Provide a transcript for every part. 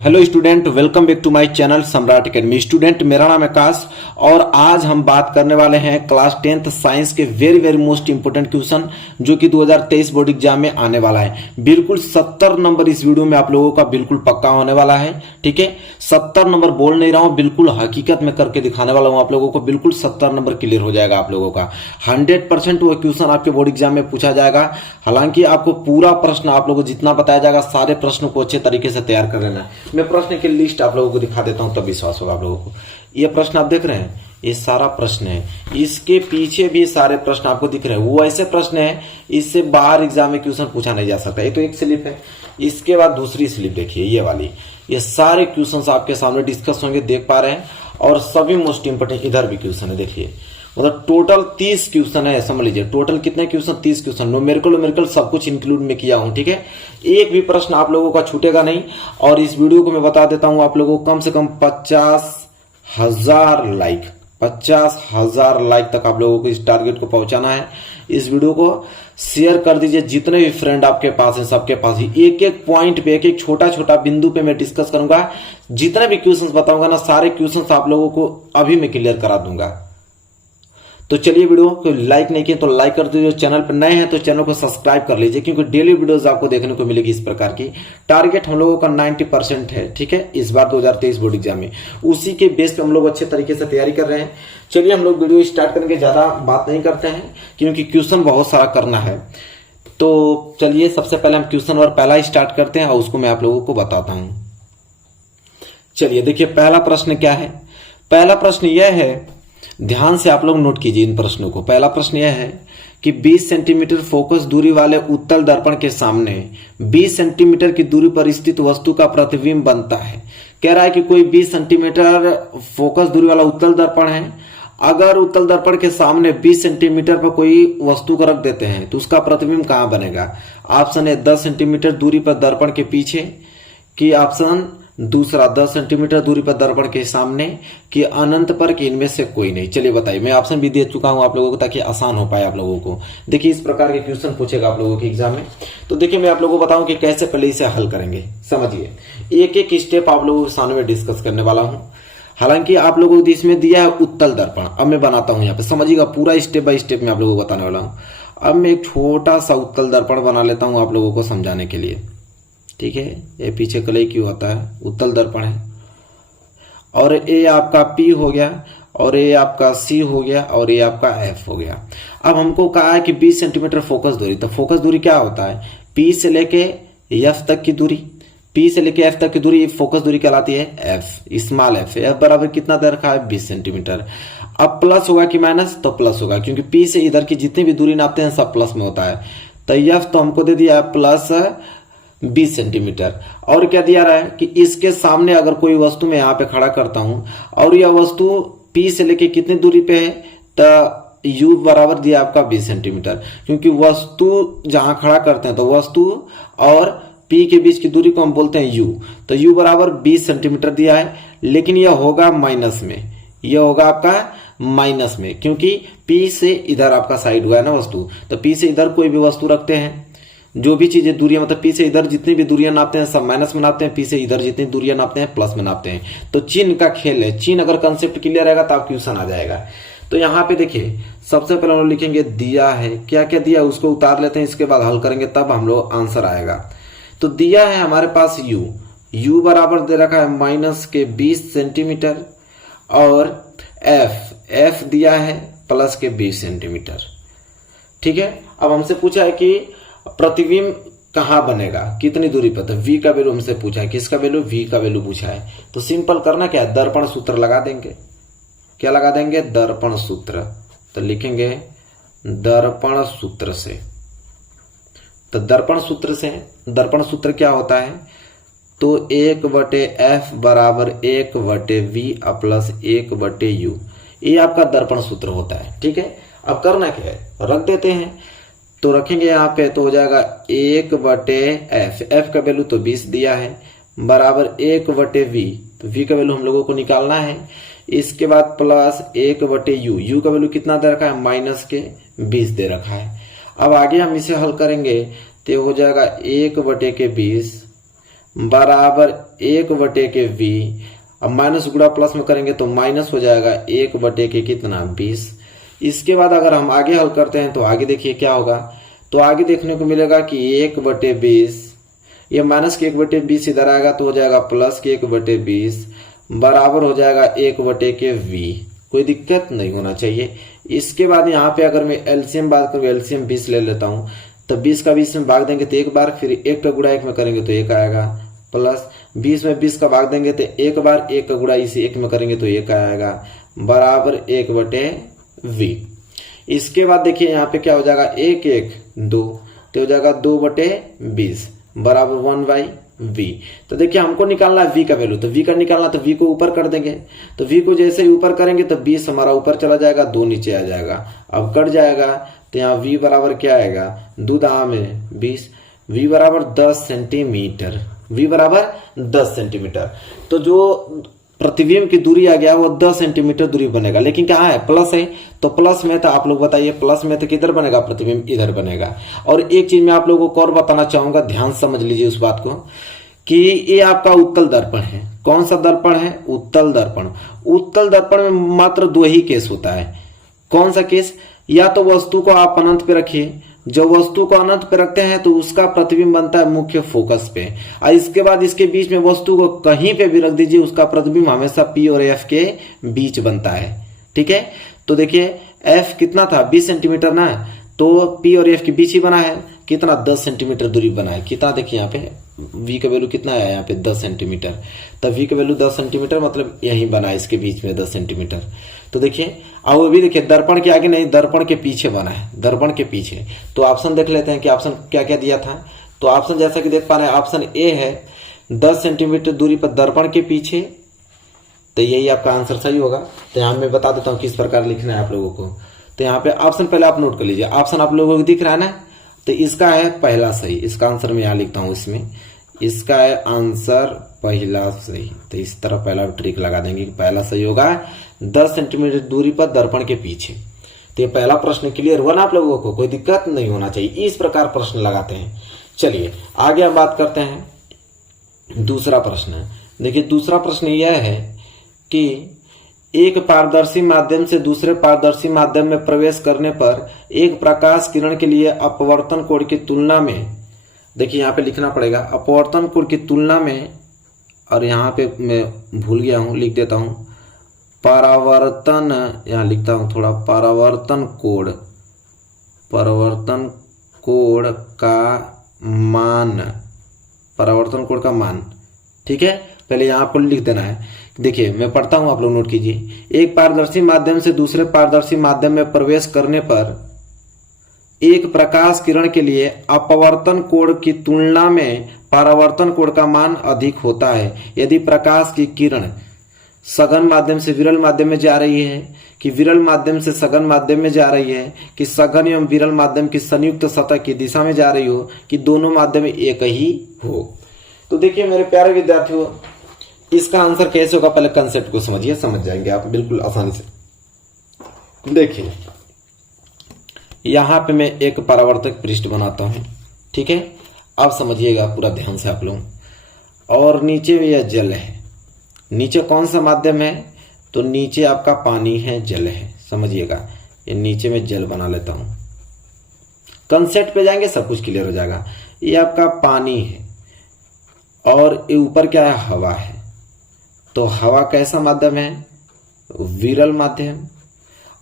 Hello student, welcome back to my channel Samrat academy. Student, मेरा नाम है आकाश और आज हम बात करने वाले हैं क्लास 10th साइंस के वेरी मोस्ट इंपोर्टेंट क्वेश्चन जो कि 2023 बोर्ड एग्जाम में आने वाला है। बिल्कुल 70 नंबर इस वीडियो में आप लोगों का बिल्कुल पक्का होने वाला है। ठीक है, 70 नंबर बोल नहीं रहा हूं, बिल्कुल हकीकत में करके दिखाने वाला हूं आप लोगों को। बिल्कुल 70 नंबर क्लियर हो जाएगा आप लोगों का। 100% वो क्वेश्चन आपके बोर्ड एग्जाम में पूछा जाएगा। हालांकि आपको पूरा प्रश्न आप लोगों को जितना बताया जाएगा, सारे प्रश्नों को अच्छे तरीके से तैयार कर लेना है। मैं प्रश्न की लिस्ट आप लोगों को दिखा देता हूं, तब विश्वास होगा आप लोगों को। ये प्रश्न आप देख रहे हैं, ये सारा प्रश्न है। इसके पीछे भी सारे प्रश्न आपको दिख रहे हैं। वो ऐसे प्रश्न है, इससे बाहर एग्जाम में क्वेश्चन पूछा नहीं जा सकता। ये तो एक स्लिप है, इसके बाद दूसरी स्लिप देखिए, ये वाली। ये सारे क्वेश्चंस आपके सामने डिस्कस होंगे, देख पा रहे हैं। और सभी मोस्ट इंपोर्टेंट इधर भी क्वेश्चन है, देखिए। मतलब टोटल 30 क्वेश्चन है, समझ लीजिए। टोटल कितने क्वेश्चन? 30 क्वेश्चन। न्यूमेरिकल सब कुछ इंक्लूड में किया हूं। ठीक है, एक भी प्रश्न आप लोगों का छूटेगा नहीं। और इस वीडियो को मैं बता देता हूं आप लोगों को, कम से कम 50,000 लाइक, 50,000 लाइक तक आप लोगों को इस टारगेट को पहुंचाना है। इस वीडियो को शेयर कर दीजिए, जितने भी फ्रेंड आपके पास हैं सबके पास ही। एक एक पॉइंट पे, एक एक छोटा छोटा बिंदु पे मैं डिस्कस करूंगा। जितने भी क्वेश्चंस बताऊंगा ना, सारे क्वेश्चंस आप लोगों को अभी मैं क्लियर करा दूंगा। तो चलिए, वीडियो को लाइक नहीं किए तो लाइक कर दीजिए। चैनल पर नए हैं तो चैनल को सब्सक्राइब कर लीजिए, क्योंकि डेली वीडियोस आपको देखने को मिलेगी इस प्रकार की। टारगेट हम लोगों का 90% है। ठीक है, इस बार 2023 बोर्ड एग्जाम में उसी के बेस पे हम लोग अच्छे तरीके से तैयारी कर रहे हैं। चलिए, हम लोग वीडियो स्टार्ट करने के ज्यादा बात नहीं करते हैं, क्योंकि क्वेश्चन बहुत सारा करना है। तो चलिए, सबसे पहले हम क्वेश्चन और पहला ही स्टार्ट करते हैं और उसको मैं आप लोगों को बताता हूं। चलिए देखिए, पहला प्रश्न क्या है। पहला प्रश्न यह है, ध्यान से आप लोग नोट कीजिए इन प्रश्नों को। पहला प्रश्न यह है कि 20 सेंटीमीटर फोकस दूरी वाले उत्तल दर्पण के सामने 20 सेंटीमीटर की दूरी पर स्थित वस्तु का प्रतिबिंब बनता है। कह रहा है कि कोई 20 सेंटीमीटर फोकस दूरी वाला उत्तल दर्पण है। अगर उत्तल दर्पण के सामने 20 सेंटीमीटर पर कोई वस्तु को रख देते हैं तो उसका प्रतिबिंब कहां बनेगा? ऑप्शन है 10 सेंटीमीटर दूरी पर दर्पण के पीछे, कि ऑप्शन दूसरा 10 सेंटीमीटर दूरी पर दर्पण के सामने, कि अनंत पर, कि इनमें से कोई नहीं। चलिए बताइए, मैं ऑप्शन भी दे चुका हूं आप लोगों को ताकि आसान हो पाए आप लोगों को। देखिए, इस प्रकार के क्वेश्चन पूछेगा आप लोगों के एग्जाम में। तो देखिए, मैं आप लोगों को बताऊं कि कैसे पहले इसे हल करेंगे। समझिए, एक एक स्टेप आप लोगों के सामने में डिस्कस करने वाला हूं। हालांकि आप लोगों को इसमें दिया है उत्तल दर्पण। अब मैं बनाता हूं यहाँ पे, समझिएगा, पूरा स्टेप बाय स्टेप में आप लोगों को बताने वाला हूं। अब मैं एक छोटा सा उत्तल दर्पण बना लेता हूं आप लोगों को समझाने के लिए। ठीक है, ये पीछे कलई क्यों होता है, उत्तल दर्पण है। और ये आपका P हो गया, और ये आपका C हो गया, और ये आपका F हो गया। अब हमको कहा है कि 20 सेंटीमीटर फोकस दूरी। तो फोकस दूरी क्या होता है? P से लेके F तक की दूरी, P से लेके F तक की दूरी फोकस दूरी कहलाती है F, स्मॉल f। F बराबर कितना दे रखा है? 20 सेंटीमीटर। अब प्लस होगा कि माइनस? तो प्लस होगा, क्योंकि P से इधर की जितनी भी दूरी नापते हैं सब प्लस में होता है। तो F तो हमको दे दिया प्लस 20 सेंटीमीटर। और क्या दिया रहा है कि इसके सामने अगर कोई वस्तु मैं यहाँ पे खड़ा करता हूं और यह वस्तु P से लेके कितनी दूरी पे है, तो U बराबर दिया आपका 20 सेंटीमीटर। क्योंकि वस्तु जहां खड़ा करते हैं तो वस्तु और P के बीच की दूरी को हम बोलते हैं U। तो U बराबर 20 सेंटीमीटर दिया है, लेकिन यह होगा माइनस में। यह होगा आपका माइनस में, क्योंकि P से इधर आपका साइड हुआ है ना वस्तु। तो P से इधर कोई भी वस्तु रखते हैं, जो भी चीजें दूरियां, मतलब P से इधर जितनी भी दूरियां नापते हैं सब माइनस में नापते हैं, P से इधर जितनी दूरियां नापते हैं प्लस में नापते हैं। तो चिन्ह का खेल है। चिन्ह अगर कंसेप्ट क्लियर रहेगा तो आप क्वेश्चन आ जाएगा। तो यहाँ पे देखिए, सबसे पहले हम लोग लिखेंगे दिया है, क्या क्या दिया उसको उतार लेते हैं, इसके बाद हल करेंगे तब हम लोग आंसर आएगा। तो दिया है हमारे पास U बराबर दे रखा है माइनस के 20 सेंटीमीटर, और F दिया है प्लस के 20 सेंटीमीटर। ठीक है, अब हमसे पूछा है कि प्रतिबिंब कहां बनेगा, कितनी दूरी पर। तो V का वैल्यू हमसे पूछा है, किसका वैल्यू? V का वैल्यू पूछा है। तो सिंपल करना क्या है, दर्पण सूत्र लगा देंगे। क्या लगा देंगे? दर्पण सूत्र। तो लिखेंगे दर्पण सूत्र से। तो दर्पण सूत्र से, दर्पण सूत्र क्या होता है? तो 1/F बराबर 1/V प्लस 1/U, ये आपका दर्पण सूत्र होता है। ठीक है, अब करना क्या है, रख देते हैं। तो रखेंगे यहाँ पे, तो हो जाएगा 1/F, F का वैल्यू तो 20 दिया है, बराबर 1/V। तो V का वैल्यू हम लोगों को निकालना है। इसके बाद प्लस 1/U, U का वैल्यू कितना दे रखा है? माइनस के 20 दे रखा है। अब आगे हम इसे हल करेंगे तो हो जाएगा 1/20 बराबर 1/v। अब माइनस गुणा प्लस में करेंगे तो माइनस हो जाएगा 1/के कितना 20। इसके बाद अगर हम आगे हल करते हैं तो आगे देखिए क्या होगा। तो आगे देखने को मिलेगा कि 1/20, ये माइनस के 1/20 इधर आएगा तो हो जाएगा प्लस के 1/20 बराबर हो जाएगा 1/के v। कोई दिक्कत नहीं होना चाहिए। इसके बाद यहाँ पे अगर मैं एलसीएम बात करूँ, एलसीएम 20 ले लेता हूँ, तो 20 का 20 में भाग देंगे तो एक बार, फिर 1 का गुणा 1 में करेंगे तो 1 आएगा, प्लस 20 में 20 का भाग देंगे तो एक बार, 1 का गुणा इसी 1 में करेंगे तो 1 आएगा बराबर 1/v। इसके बाद देखिए यहाँ पे क्या हो जाएगा 1 1 2 तो हो जाएगा 2/20 बराबर 1/v। तो देखिए हमको निकालना है v का वैल्यू, तो v का निकालना तो v को ऊपर कर देंगे, तो v को जैसे ही ऊपर करेंगे तो 20 हमारा ऊपर चला जाएगा, 2 नीचे आ जाएगा। अब कट जाएगा तो यहाँ v बराबर क्या आएगा, 2 दाम में 20, v बराबर 10 सेंटीमीटर, v बराबर 10 सेंटीमीटर। तो जो प्रतिबिंब की दूरी आ गया वो 10 सेंटीमीटर दूरी बनेगा, लेकिन क्या है प्लस है, तो प्लस में तो आप लोग बताइए प्लस में तो किधर बनेगा, प्रतिबिंब इधर बनेगा। और एक चीज मैं आप लोगों को और बताना चाहूंगा, ध्यान समझ लीजिए उस बात को कि ये आपका उत्तल दर्पण है। कौन सा दर्पण है, उत्तल दर्पण। उत्तल दर्पण में मात्र 2 ही केस होता है। कौन सा केस, या तो वस्तु को आप अनंत पे रखिए, जो वस्तु को अनंत पे रखते हैं तो उसका प्रतिबिंब बनता है मुख्य फोकस पे, और इसके बाद इसके बीच में वस्तु को कहीं पे भी रख दीजिए, उसका प्रतिबिंब हमेशा P और F के बीच बनता है। ठीक है, तो देखिए F कितना था 20 सेंटीमीटर ना, तो P और F के बीच ही बना है, कितना 10 सेंटीमीटर दूरी बना है। कितना देखिए यहाँ पे V का वैल्यू कितना है यहाँ पे 10 सेंटीमीटर, तब V का वैल्यू 10 सेंटीमीटर मतलब यही बना है, इसके बीच में 10 सेंटीमीटर। तो देखिए अब वो भी देखिए दर्पण के आगे नहीं, दर्पण के पीछे बना है, दर्पण के पीछे। तो ऑप्शन देख लेते हैं कि ऑप्शन क्या क्या दिया था। तो ऑप्शन जैसा कि देख पा रहे हैं ऑप्शन ए है 10 सेंटीमीटर दूरी पर दर्पण के पीछे, तो यही आपका आंसर सही होगा। तो यहाँ मैं बता देता हूँ किस प्रकार लिखना है आप लोगों को। तो यहाँ पे ऑप्शन पहले आप नोट कर लीजिए, ऑप्शन आप लोगों को दिख रहा है ना, तो इसका है पहला सही, इसका आंसर मैं यहाँ लिखता हूँ, इसमें इसका है आंसर पहला सही। तो इस तरह पहला ट्रिक लगा देंगे कि पहला सही होगा 10 सेंटीमीटर दूरी पर दर्पण के पीछे। तो ये पहला प्रश्न क्लियर हुआ ना आप लोगों को, कोई दिक्कत नहीं होना चाहिए, इस प्रकार प्रश्न लगाते हैं। चलिए आगे हम बात करते हैं दूसरा प्रश्न। देखिए दूसरा प्रश्न यह है कि एक पारदर्शी माध्यम से दूसरे पारदर्शी माध्यम में प्रवेश करने पर एक प्रकाश किरण के लिए अपवर्तन कोण की तुलना में, देखिए यहाँ पे लिखना पड़ेगा अपवर्तन कोण की तुलना में, और यहाँ पे मैं भूल गया हूँ, लिख देता हूँ परावर्तन, यहाँ लिखता हूँ थोड़ा परावर्तन कोण का मान, परावर्तन कोण का मान। ठीक है, पहले यहाँ पर लिख देना है। देखिए मैं पढ़ता हूं, आप लोग नोट कीजिए। एक पारदर्शी माध्यम से दूसरे पारदर्शी माध्यम में प्रवेश करने पर एक प्रकाश किरण के लिए अपवर्तन कोण की तुलना में परावर्तन कोण का मान अधिक होता है यदि प्रकाश की किरण सघन माध्यम से विरल माध्यम में जा रही है, कि विरल माध्यम से सघन माध्यम में जा रही है, कि सघन एवं विरल माध्यम की संयुक्त सतह की दिशा में जा रही हो, कि दोनों माध्यम में एक ही हो। तो देखिए मेरे प्यारे विद्यार्थियों, इसका आंसर कैसे होगा, पहले कंसेप्ट को समझिए, समझ जाएंगे आप बिल्कुल आसानी से। देखिए यहां पे मैं एक परावर्तक पृष्ठ बनाता हूं, ठीक है, आप समझिएगा पूरा ध्यान से आप लोग। और नीचे में यह जल है, नीचे कौन सा माध्यम है, तो नीचे आपका पानी है, जल है, समझिएगा। ये नीचे में जल बना लेता हूं, कंसेप्ट पे जाएंगे सब कुछ क्लियर हो जाएगा। ये आपका पानी है और ये ऊपर क्या है, हवा है। तो हवा कैसा माध्यम है, विरल माध्यम,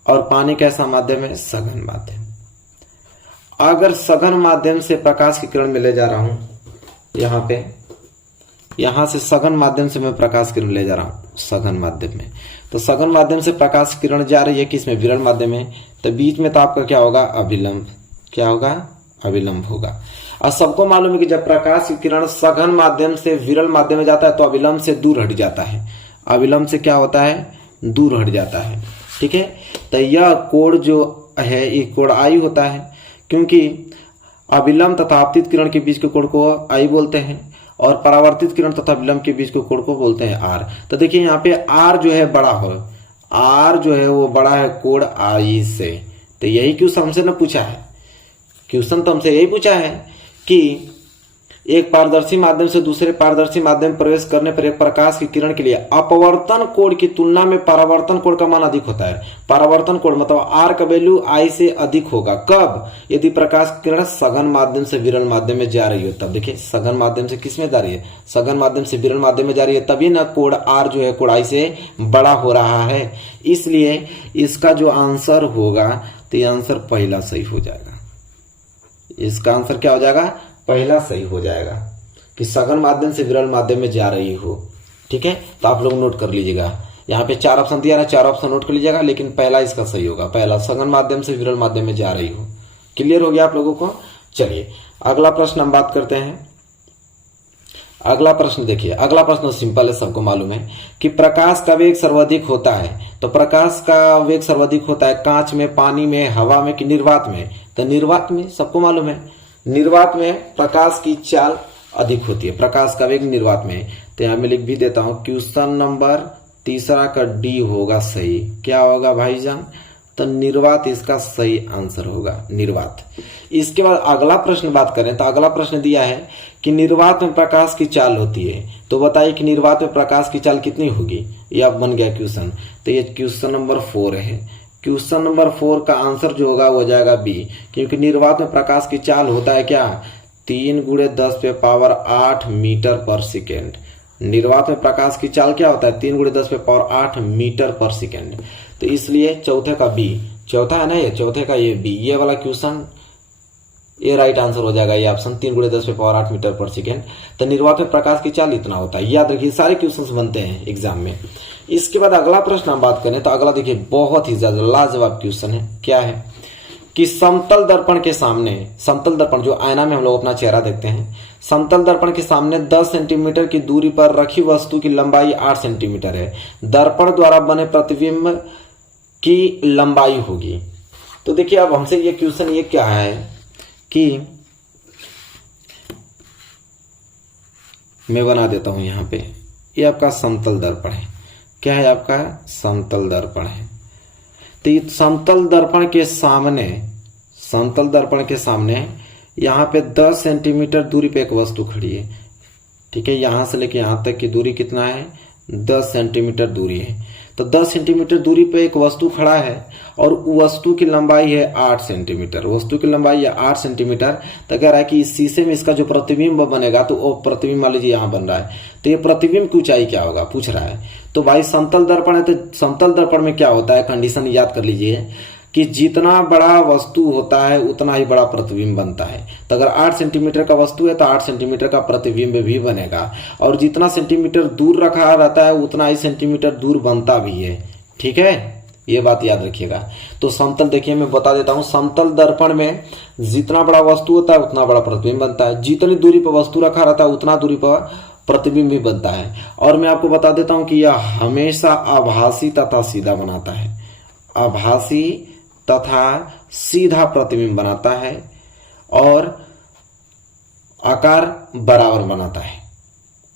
और पानी कैसा माध्यम है, सघन माध्यम। अगर सघन माध्यम से प्रकाश की किरण में ले जा रहा हूं, यहां पे, यहां से सघन माध्यम से मैं प्रकाश किरण ले जा रहा हूं सघन माध्यम में, तो सघन माध्यम से प्रकाश किरण जा रही है किसमें, विरल माध्यम में, तो बीच में तो आपका क्या होगा, अभिलंब। क्या होगा, अभिलंब होगा। और सबको मालूम है कि जब प्रकाश की किरण सघन माध्यम से विरल माध्यम में जाता है तो अभिलंब से दूर हट जाता है, अभिलंब से क्या होता है, दूर हट जाता है। ठीक है, तो यह कोण जो है ये कोण आई होता है, क्योंकि अभिलंब तथा आपतित किरण के बीच के कोण को आई बोलते हैं, और परावर्तित किरण तथा विलंब के बीच के कोण को बोलते हैं आर। तो देखिए यहाँ पे आर जो है बड़ा हो, आर जो है वो बड़ा है कोण आई से। तो यही क्वेश्चन हमसे ना पूछा है, क्वेश्चन तो हमसे यही पूछा है कि एक पारदर्शी माध्यम से दूसरे पारदर्शी माध्यम में प्रवेश करने पर एक प्रकाश की किरण के लिए अपवर्तन कोण की तुलना में परावर्तन कोण का मान अधिक होता है। परावर्तन कोण मतलब आर का वैल्यू आई से अधिक होगा कब? यदि प्रकाश की किरण सघन माध्यम से विरल माध्यम में जा रही हो तब। देखिए सघन माध्यम से किस में जा रही है? सघन माध्यम से विरल माध्यम में जा रही है, तभी ना कोण आर जो है कोण आई से बड़ा हो रहा है। इसलिए इसका जो आंसर होगा तो ये आंसर पहला सही हो जाएगा। इसका आंसर क्या हो जाएगा? पहला सही हो जाएगा कि सघन माध्यम से विरल माध्यम में जा रही हो। ठीक है, तो आप लोग नोट कर लीजिएगा, यहाँ पे 4 ऑप्शन दिया है, 4 ऑप्शन नोट कर लीजिएगा, लेकिन पहला इसका सही होगा। पहला सघन माध्यम से विरल माध्यम में जा रही हो। क्लियर हो गया आप लोगों को? चलिए अगला प्रश्न हम बात करते हैं। अगला प्रश्न देखिए, अगला प्रश्न सिंपल है, सबको मालूम है कि प्रकाश का वेग सर्वाधिक होता है। तो प्रकाश का वेग सर्वाधिक होता है कांच में, पानी में, हवा में कि निर्वात में? तो निर्वात में, सबको मालूम है निर्वात में प्रकाश की चाल अधिक होती है, प्रकाश का वेग निर्वात में। तो यहां मैं लिख भी देता हूं, क्वेश्चन नंबर तीसरा का डी होगा सही। क्या होगा भाईजान? तो निर्वात इसका सही आंसर होगा, निर्वात। इसके बाद अगला प्रश्न बात करें तो अगला प्रश्न दिया है कि निर्वात में प्रकाश की चाल होती है। तो बताइए कि निर्वात में प्रकाश की चाल कितनी होगी? यह बन गया क्वेश्चन। तो ये क्वेश्चन नंबर 4 है। क्वेश्चन नंबर 4 का आंसर जो होगा वो हो जाएगा बी, क्योंकि निर्वात में प्रकाश की चाल होता है क्या? 3 × 10⁸ मीटर पर सेकेंड। निर्वात में प्रकाश की चाल क्या होता है? 3 × 10⁸ मीटर पर सेकेंड। तो इसलिए चौथे का बी, चौथा है ना ये, चौथे का ये बी, ये वाला क्वेश्चन ये राइट आंसर हो जाएगा, ये ऑप्शन 3 × 10⁸ मीटर पर सेकेंड। तो निर्वात में प्रकाश की चाल इतना होता है, याद रखिए, सारे क्वेश्चंस बनते हैं एग्जाम में। इसके बाद अगला प्रश्न हम बात करें तो अगला देखिए बहुत ही ज्यादा लाजवाब क्वेश्चन है। क्या है कि समतल दर्पण के सामने, समतल दर्पण जो आईना में हम लोग अपना चेहरा देखते हैं, समतल दर्पण के सामने 10 सेंटीमीटर की दूरी पर रखी वस्तु की लंबाई 8 सेंटीमीटर है। दर्पण द्वारा बने प्रतिबिंब की लंबाई होगी। तो देखिए अब हमसे ये क्वेश्चन ये क्या है कि मैं बना देता हूं यहां पे, ये आपका समतल दर्पण है। क्या है आपका? समतल दर्पण है। तो समतल दर्पण के सामने, समतल दर्पण के सामने यहां पे 10 सेंटीमीटर दूरी पे एक वस्तु खड़ी है। ठीक है, यहां से लेके यहां तक की दूरी कितना है? 10 सेंटीमीटर दूरी है। तो 10 सेंटीमीटर दूरी पे एक वस्तु खड़ा है और वस्तु की लंबाई है 8 सेंटीमीटर। वस्तु की लंबाई है 8 सेंटीमीटर। तो कह रहा है कि इस शीशे में इसका जो प्रतिबिंब बनेगा, तो वो प्रतिबिंब मान लीजिए यहां बन रहा है, तो ये प्रतिबिंब की ऊंचाई क्या होगा पूछ रहा है। तो भाई समतल दर्पण है, तो समतल दर्पण में क्या होता है, कंडीशन याद कर लीजिए कि जितना बड़ा वस्तु होता है उतना ही बड़ा प्रतिबिंब बनता है। तो अगर 8 सेंटीमीटर का वस्तु है तो 8 सेंटीमीटर का प्रतिबिंब भी बनेगा, और जितना सेंटीमीटर दूर रखा रहता है उतना ही सेंटीमीटर दूर बनता भी है। ठीक है, ये बात याद रखिएगा। तो समतल देखिए मैं बता देता हूं, समतल दर्पण में जितना बड़ा वस्तु होता है उतना बड़ा प्रतिबिंब बनता है, जितनी दूरी पर वस्तु रखा रहता है उतना दूरी पर प्रतिबिंब भी बनता है। और मैं आपको बता देता हूं कि यह हमेशा आभासी तथा सीधा बनाता है, आभासी तथा सीधा प्रतिबिंब बनाता है और आकार बराबर बनाता है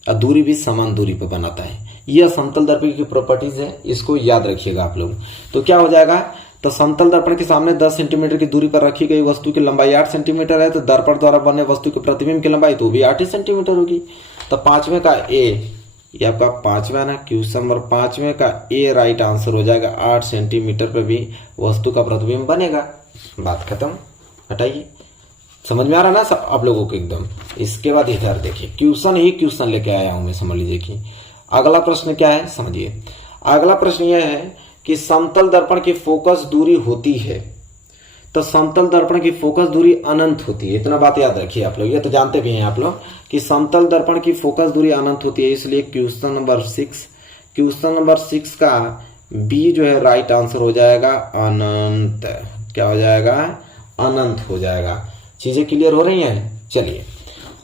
और दूरी भी समान दूरी पर बनाता है। यह समतल दर्पण की प्रॉपर्टीज है, इसको याद रखिएगा आप लोग। तो क्या हो जाएगा? तो समतल दर्पण के सामने 10 सेंटीमीटर की दूरी पर रखी गई वस्तु की लंबाई 8 सेंटीमीटर है, तो दर्पण द्वारा बनने वस्तु के प्रतिबिंब की लंबाई तो भी 8 ही सेंटीमीटर होगी। तो 5वें का ए, ये आपका 5वां ना, क्वेश्चन नंबर 5वें का ए राइट आंसर हो जाएगा। 8 सेंटीमीटर पे भी वस्तु का प्रतिबिंब बनेगा। बात खत्म, हटाइए। समझ में आ रहा ना सब आप लोगों को एकदम? इसके बाद इधर देखिए, क्वेश्चन ही क्वेश्चन लेके आया हूं मैं, समझ लीजिए कि अगला प्रश्न क्या है, समझिए। अगला प्रश्न यह है कि समतल दर्पण की फोकस दूरी होती है, तो समतल दर्पण की फोकस दूरी अनंत होती है। इतना बात याद रखिए आप लोग, ये तो जानते भी हैं आप लोग कि समतल दर्पण की फोकस दूरी अनंत होती है। इसलिए क्वेश्चन नंबर 6, क्वेश्चन नंबर 6 का बी जो है राइट आंसर हो जाएगा, अनंत। क्या हो जाएगा? अनंत हो जाएगा। चीजें क्लियर हो रही हैं? चलिए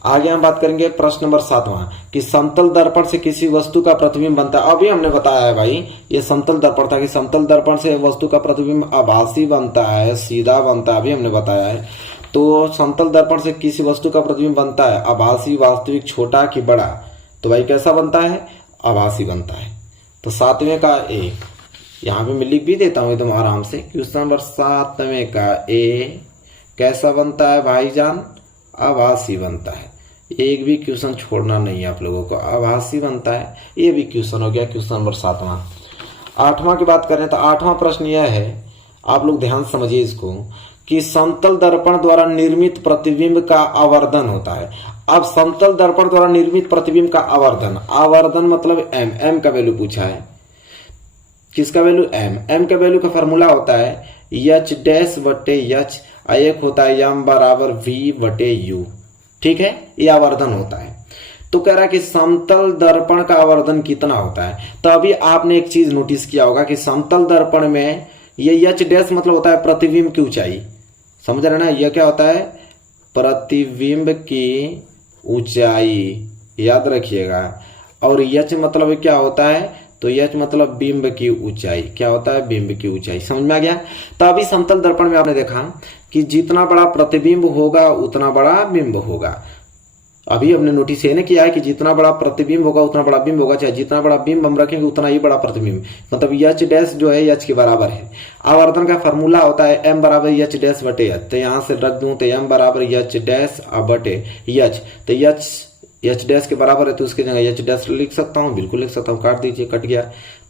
आगे हम बात करेंगे प्रश्न नंबर 7वां कि समतल दर्पण से किसी वस्तु का प्रतिबिंब बनता है। अभी हमने बताया है भाई, ये समतल दर्पण था कि समतल दर्पण से वस्तु का प्रतिबिंब आभासी बनता है, सीधा बनता है, अभी हमने बताया है। तो समतल दर्पण से किसी वस्तु का प्रतिबिंब बनता है आभासी, वास्तविक, छोटा कि बड़ा? तो भाई कैसा बनता है? आभासी बनता है। तो 7वें का ए यहां पे मैं लिख भी देता हूं एकदम आराम से। क्वेश्चन नंबर 7वें का ए कैसा बनता है भाईजान? आभासी बनता है। एक भी क्वेश्चन छोड़ना नहीं है आप लोगों को। आभासी बनता है, ये भी क्वेश्चन हो गया। Question number 7वां। 8वां की बात करें तो 8वां प्रश्न यह है, आप लोग ध्यान समझिए इसको, कि समतल दर्पण द्वारा निर्मित प्रतिबिंब का आवर्धन होता है। अब समतल दर्पण द्वारा निर्मित प्रतिबिंब का आवर्धन, आवर्धन मतलब एम, एम का वैल्यू पूछा है। किसका वैल्यू? एम। एम का वैल्यू का फॉर्मूला होता है एच डैश बटे एच, एक होता है एम बराबर वी बटे यू। ठीक है, ये आवर्धन होता है। तो कह रहा है कि समतल दर्पण का आवर्धन कितना होता है। तो अभी आपने एक चीज नोटिस किया होगा कि समतल दर्पण में ये एच डैश मतलब होता है प्रतिबिंब की ऊंचाई, समझ रहे ना? यह क्या होता है? प्रतिबिंब की ऊंचाई, याद रखिएगा। और एच मतलब क्या होता है? तो एच मतलब बिंब की ऊंचाई। क्या होता है? बिंब की ऊंचाई। समझ में आ गया? तो अभी समतल दर्पण में आपने देखा कि जितना बड़ा प्रतिबिंब होगा उतना बड़ा बिंब होगा। अभी हमने नोटिस ये किया है कि जितना बड़ा प्रतिबिंब होगा उतना बड़ा बिंब होगा, चाहे जितना बड़ा बिंब हम रखेंगे उतना ही बड़ा प्रतिबिंब, मतलब एच डैश जो है एच के बराबर है। आवर्धन का फॉर्मूला होता है एम बराबर एच डैश बटे एच। तो यहां से रख दूं तो एम बराबर एच डैश बटे एच। तो एच डैश के बराबर है तो उसकी जगह एच डैश लिख सकता हूं, बिल्कुल लिख सकता हूं। काट दीजिए, कट गया।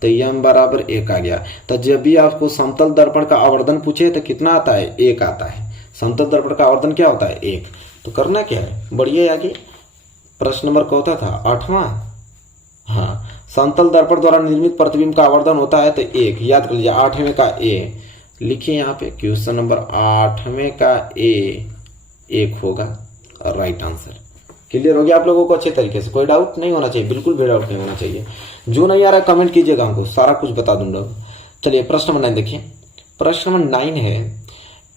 तो एम बराबर 1 आ गया। तो जब भी आपको समतल दर्पण का आवर्धन पूछे तो कितना आता है? 1 आता है। समतल दर्पण का आवर्धन क्या होता है? 1। तो करना क्या है? बढ़िया। आगे प्रश्न नंबर कौन था? 8वां। हाँ, समतल दर्पण द्वारा निर्मित प्रतिबिंब का आवर्धन होता है तो 1। याद कर लीजिए, 8वें का ए लिखिए यहाँ पे। क्वेश्चन नंबर 8वें का ए 1 होगा राइट आंसर। क्लियर हो गया आप लोगों को अच्छे तरीके से? कोई डाउट नहीं होना चाहिए, बिल्कुल भी डाउट नहीं होना चाहिए। जो नहीं आ रहा है कमेंट कीजिएगा, हमको सारा कुछ बता दूंगा। चलिए प्रश्न नंबर 9 देखिए। प्रश्न नंबर 9 है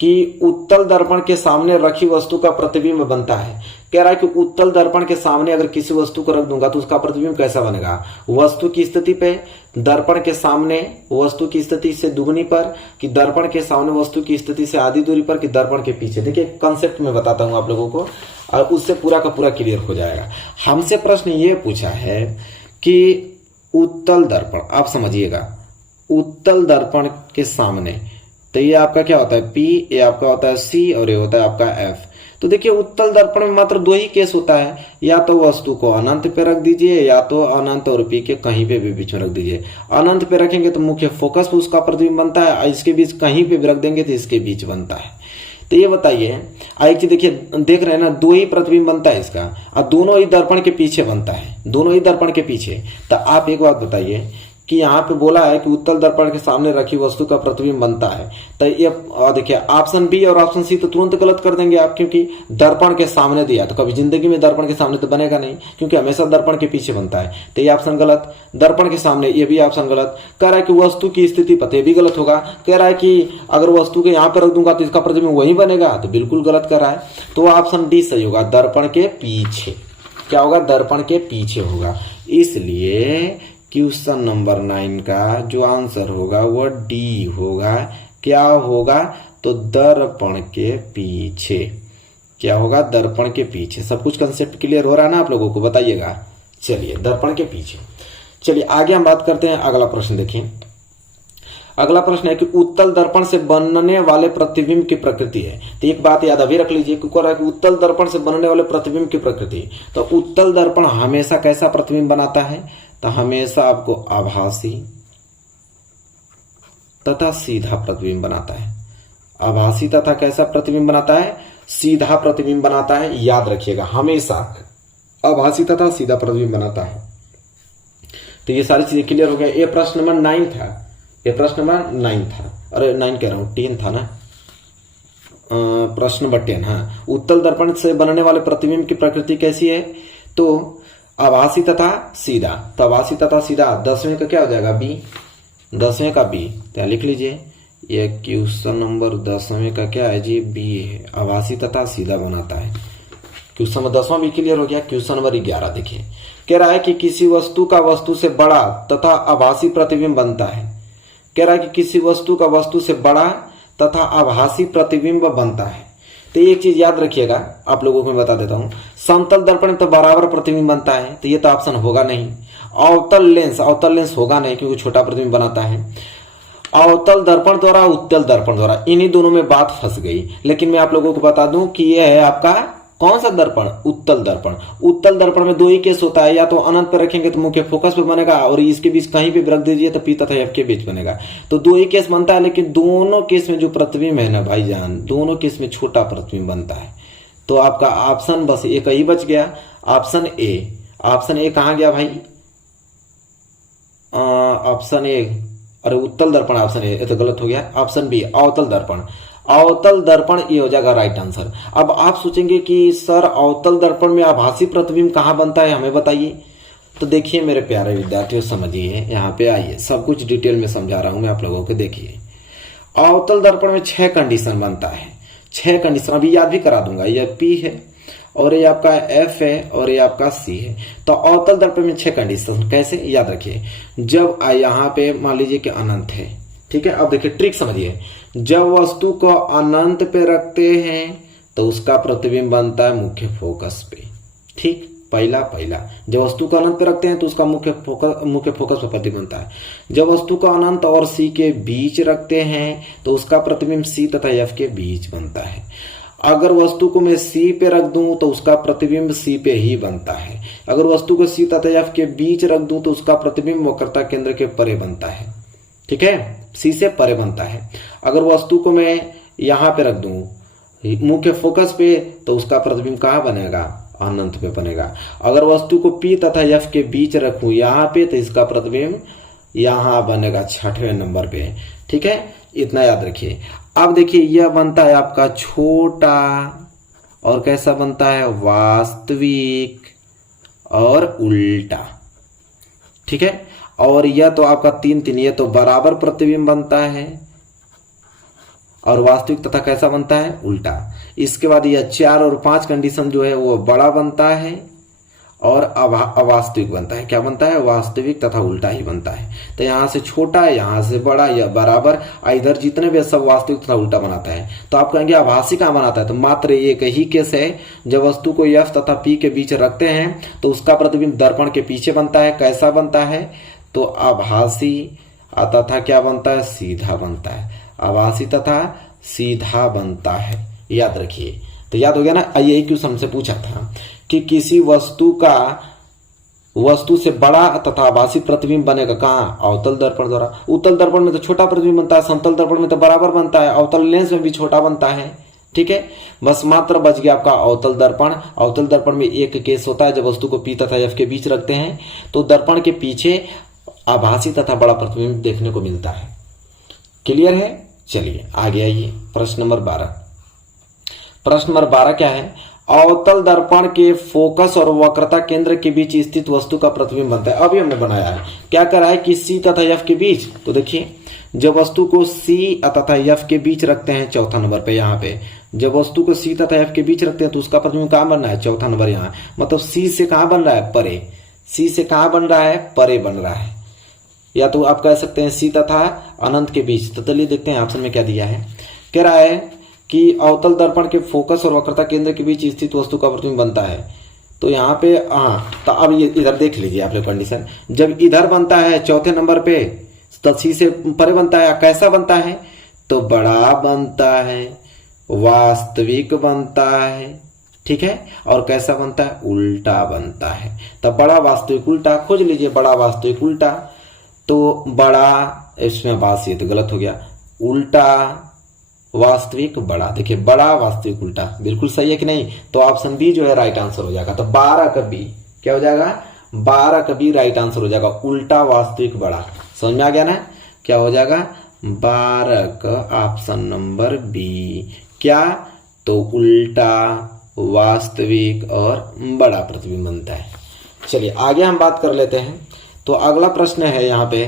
कि उत्तल दर्पण के सामने रखी वस्तु का प्रतिबिंब बनता है। कह रहा है कि उत्तल दर्पण के सामने अगर किसी वस्तु को रख दूंगा तो उसका प्रतिबिंब कैसा बनेगा? वस्तु की स्थिति पे, दर्पण के सामने वस्तु की स्थिति से दुगनी पर, कि दर्पण के सामने वस्तु की स्थिति से आधी दूरी पर, कि दर्पण के पीछे। देखिए कंसेप्ट में बताता हूं आप लोगों को और उससे पूरा का पूरा क्लियर हो जाएगा। हमसे प्रश्न ये पूछा है कि उत्तल दर्पण, आप समझिएगा, उत्तल दर्पण के सामने, तो ये आपका क्या होता है? P, ये आपका होता है C और ये होता है आपका F। तो देखिए उत्तल दर्पण में मात्र 2 ही केस होता है, या तो वस्तु को अनंत पे रख दीजिए या तो अनंत और P के कहीं पे भी बीच में रख दीजिए। अनंत पे रखेंगे तो मुख्य फोकस पे उसका प्रतिबिंब बनता है, इसके बीच कहीं पे भी रख देंगे तो इसके बीच बनता है। तो ये बताइए, एक चीज देखिए, देख रहे हैं ना, 2 ही प्रतिबिंब बनता है इसका और दोनों ही दर्पण के पीछे बनता है, दोनों ही दर्पण के पीछे। तो आप एक बात बताइए कि यहाँ पे बोला है कि उत्तल दर्पण के सामने रखी वस्तु का प्रतिबिंब बनता है, तो ये देखिए ऑप्शन बी और ऑप्शन सी तो तुरंत गलत कर देंगे आप, क्योंकि दर्पण के सामने दिया तो कभी जिंदगी में दर्पण के सामने तो बनेगा नहीं, क्योंकि हमेशा दर्पण के पीछे बनता है। तो ये ऑप्शन गलत। दर्पण के सामने, ये भी ऑप्शन गलत। कह रहा है कि वस्तु की स्थिति पता, ये भी गलत होगा। कह रहा है कि अगर वस्तु के यहाँ पे रख दूंगा तो इसका प्रतिबिंब वहीं बनेगा, तो बिल्कुल गलत कर रहा है। तो ऑप्शन डी सही होगा, दर्पण के पीछे। क्या होगा? दर्पण के पीछे होगा। इसलिए क्वेश्चन नंबर 9 का जो आंसर होगा वो डी होगा। क्या होगा? तो दर्पण के पीछे। क्या होगा? दर्पण के पीछे। सब कुछ कंसेप्ट क्लियर हो रहा है ना आप लोगों को? बताइएगा। चलिए, दर्पण के पीछे। चलिए आगे हम बात करते हैं। अगला प्रश्न देखिए। अगला प्रश्न है कि उत्तल दर्पण से बनने वाले प्रतिबिंब की प्रकृति है। तो एक बात याद अभी रख लीजिए, क्योंकि उत्तल दर्पण से बनने वाले प्रतिबिंब की प्रकृति, तो उत्तल दर्पण हमेशा कैसा प्रतिबिंब बनाता है? तो हमेशा आपको आभासी तथा सीधा प्रतिबिंब बनाता है। आभासी तथा कैसा प्रतिबिंब बनाता है? सीधा प्रतिबिंब बनाता है। याद रखिएगा, हमेशा आभासी तथा सीधा प्रतिबिंब बनाता है। तो ये सारी चीजें क्लियर हो गया। ये प्रश्न नंबर 9 था। ये प्रश्न नंबर 9 था, अरे 9 कह रहा हूं, 10 था ना। प्रश्न नंबर 10। हाँ, उत्तल दर्पण से बनने वाले प्रतिबिंब की प्रकृति कैसी है? तो आभासी तथा सीधा। तो आभासी तथा सीधा 10वें का क्या हो जाएगा? बी। 10वें का बी। तो लिख लीजिए, ये क्वेश्चन नंबर 10वें का क्या है जी? बी है। आभासी तथा सीधा बनाता है। क्वेश्चन नंबर 10वां भी क्लियर हो गया। क्वेश्चन नंबर 11 देखिए। कह रहा है कि किसी वस्तु का वस्तु से बड़ा तथा आभासी प्रतिबिंब बनता है। कह रहा है कि किसी वस्तु का वस्तु से बड़ा तथा आभासी प्रतिबिंब बनता है। तो एक चीज याद रखिएगा, आप लोगों को मैं बता देता हूं, समतल दर्पण में तो बराबर प्रतिबिंब बनता है, तो ये तो ऑप्शन होगा नहीं। अवतल लेंस होगा नहीं, क्योंकि छोटा प्रतिबिंब बनाता है। अवतल दर्पण द्वारा, उत्तल दर्पण द्वारा, इन्हीं दोनों में बात फंस गई। लेकिन मैं आप लोगों को बता दूं कि यह है आपका कौन सा दर्पण? उत्तल दर्पण। उत्तल दर्पण में दो ही केस होता है, या तो अनंत पर रखेंगे तो मुख्य फोकस पे बनेगा, और इसके बीच कहीं पे रख दीजिए तो पी तथा एफ के बीच बनेगा। तो दो ही केस बनता है, लेकिन दोनों केस में जो प्रतिबिंब है ना भाईजान, दोनों केस में छोटा प्रतिबिंब बनता है। तो आपका ऑप्शन बस एक ही बच गया, ऑप्शन ए। ऑप्शन ए कहां गया भाई? ऑप्शन ए, अरे उत्तल दर्पण ऑप्शन ए, तो गलत हो गया। ऑप्शन बी अवतल दर्पण। अवतल दर्पण ये हो जाएगा राइट आंसर। अब आप सोचेंगे कि सर अवतल दर्पण में आभासी प्रतिबिंब कहां बनता है, हमें बताइए। तो देखिए मेरे प्यारे विद्यार्थियों, समझिए, यहाँ पे आइए, सब कुछ डिटेल में समझा रहा हूं मैं आप लोगों को। देखिए अवतल दर्पण में 6 कंडीशन बनता है, 6 कंडीशन अभी याद भी करा दूंगा। यह पी है, और ये आपका एफ है, और ये आपका सी है। तो अवतल दर्पण में 6 कंडीशन कैसे, याद रखिए। जब यहाँ पे मान लीजिए कि अनंत है, ठीक है। अब देखिए ट्रिक समझिए, जब वस्तु को अनंत पे रखते हैं तो उसका प्रतिबिंब बनता है मुख्य फोकस पे, ठीक। पहला जब वस्तु को अनंत पे रखते हैं तो उसका मुख्य फोकस पे प्रतिबिंब बनता है। जब वस्तु को अनंत और सी के बीच रखते हैं तो उसका प्रतिबिंब सी तथा एफ के बीच बनता है। अगर वस्तु को मैं सी पे रख दूं तो उसका प्रतिबिंब सी पे ही बनता है। अगर वस्तु को सी तथा एफ के बीच रख दूं तो उसका प्रतिबिंब वक्रता केंद्र के परे बनता है, ठीक है, सी से परे बनता है। अगर वस्तु को मैं यहां पे रख दूं मुख्य फोकस पे तो उसका प्रतिबिंब कहां बनेगा? अनंत पे बनेगा। अगर वस्तु को पी तथा एफ के बीच रखूं यहां पे तो इसका प्रतिबिंब यहां बनेगा 6वें नंबर पे, ठीक है। इतना याद रखिए। अब देखिए यह बनता है आपका छोटा, और कैसा बनता है? वास्तविक और उल्टा, ठीक है। और यह तो आपका 3 ये तो बराबर प्रतिबिंब बनता है, और वास्तविक तथा कैसा बनता है? उल्टा। इसके बाद यह 4 और 5 कंडीशन जो है वो बड़ा बनता है और अवास्तविक बनता है। क्या बनता है? वास्तविक तथा उल्टा ही बनता है। तो यहां से छोटा, यहां से बड़ा, या बराबर, इधर जितने भी सब वास्तविक तथा उल्टा बनाता है। तो आप कहेंगे आभासी कहां बनाता है? तो मात्र एक ही केस है, जब वस्तु को एफ तथा पी के बीच रखते हैं तो उसका प्रतिबिंब दर्पण के पीछे बनता है। कैसा बनता है? तो आभासी तथा क्या बनता है? सीधा बनता है। आभासी तथा सीधा बनता है, याद रखिए। तो याद हो गया ना। यही क्वेश्चन हमसे पूछा था कि किसी वस्तु से बड़ा तथा आभासी प्रतिबिंब बनेगा कहां? अवतल दर्पण द्वारा। उत्तल दर्पण में तो छोटा प्रतिबिंब बनता है, समतल दर्पण में तो बराबर बनता है, अवतल लेंस में भी छोटा बनता है, ठीक है। बस मात्र बच गया आपका अवतल दर्पण। अवतल दर्पण में एक केस होता है, जब वस्तु को पी तथा एफ के बीच रखते हैं तो दर्पण के पीछे आभासी तथा बड़ा प्रतिबिंब देखने को मिलता है। क्लियर है? चलिए आगे आइए। प्रश्न नंबर 12। प्रश्न नंबर 12 क्या है? अवतल दर्पण के फोकस और वक्रता केंद्र के बीच स्थित वस्तु का प्रतिबिंब बनता है। अभी हमने बनाया है, क्या करा है कि सी तथा एफ के बीच। तो देखिए जब वस्तु को सी तथा एफ के बीच रखते हैं, चौथा नंबर पे यहाँ पे, जब वस्तु को सी तथा एफ के बीच रखते हैं तो उसका प्रतिबिंब कहां बन रहा है? चौथा नंबर यहाँ। मतलब सी से कहां बन रहा है? परे। सी से कहां बन रहा है? परे बन रहा है। या तो आप कह सकते हैं सी तथा अनंत के बीच। तो चलिए देखते हैं ऑप्शन में क्या दिया है। कह रहा है कि अवतल दर्पण के फोकस और वक्रता केंद्र के बीच स्थित वस्तु का प्रतिबिंब बनता है। तो यहाँ पे तो अब ये इधर देख लीजिए आप लोग कंडीशन। जब इधर बनता है चौथे नंबर पे तो सी से परे बनता है। कैसा बनता है? तो बड़ा बनता है, वास्तविक बनता है, ठीक है। और कैसा बनता है? उल्टा बनता है। तो बड़ा, वास्तविक, उल्टा खोज लीजिए। बड़ा, वास्तविक, उल्टा। तो बड़ा, इसमें आभासी तो गलत हो गया। उल्टा, वास्तविक, बड़ा। देखिए बड़ा, वास्तविक, उल्टा, बिल्कुल सही है कि नहीं? तो ऑप्शन बी जो है राइट आंसर हो जाएगा। तो 12 का बी क्या हो जाएगा? 12 का बी राइट आंसर हो जाएगा। उल्टा, वास्तविक, बड़ा। समझ में आ गया ना? क्या हो जाएगा? 12 का ऑप्शन नंबर बी। क्या? तो उल्टा, वास्तविक और बड़ा प्रतिबिंब बनता है। चलिए आगे हम बात कर लेते हैं। तो अगला प्रश्न है यहाँ पे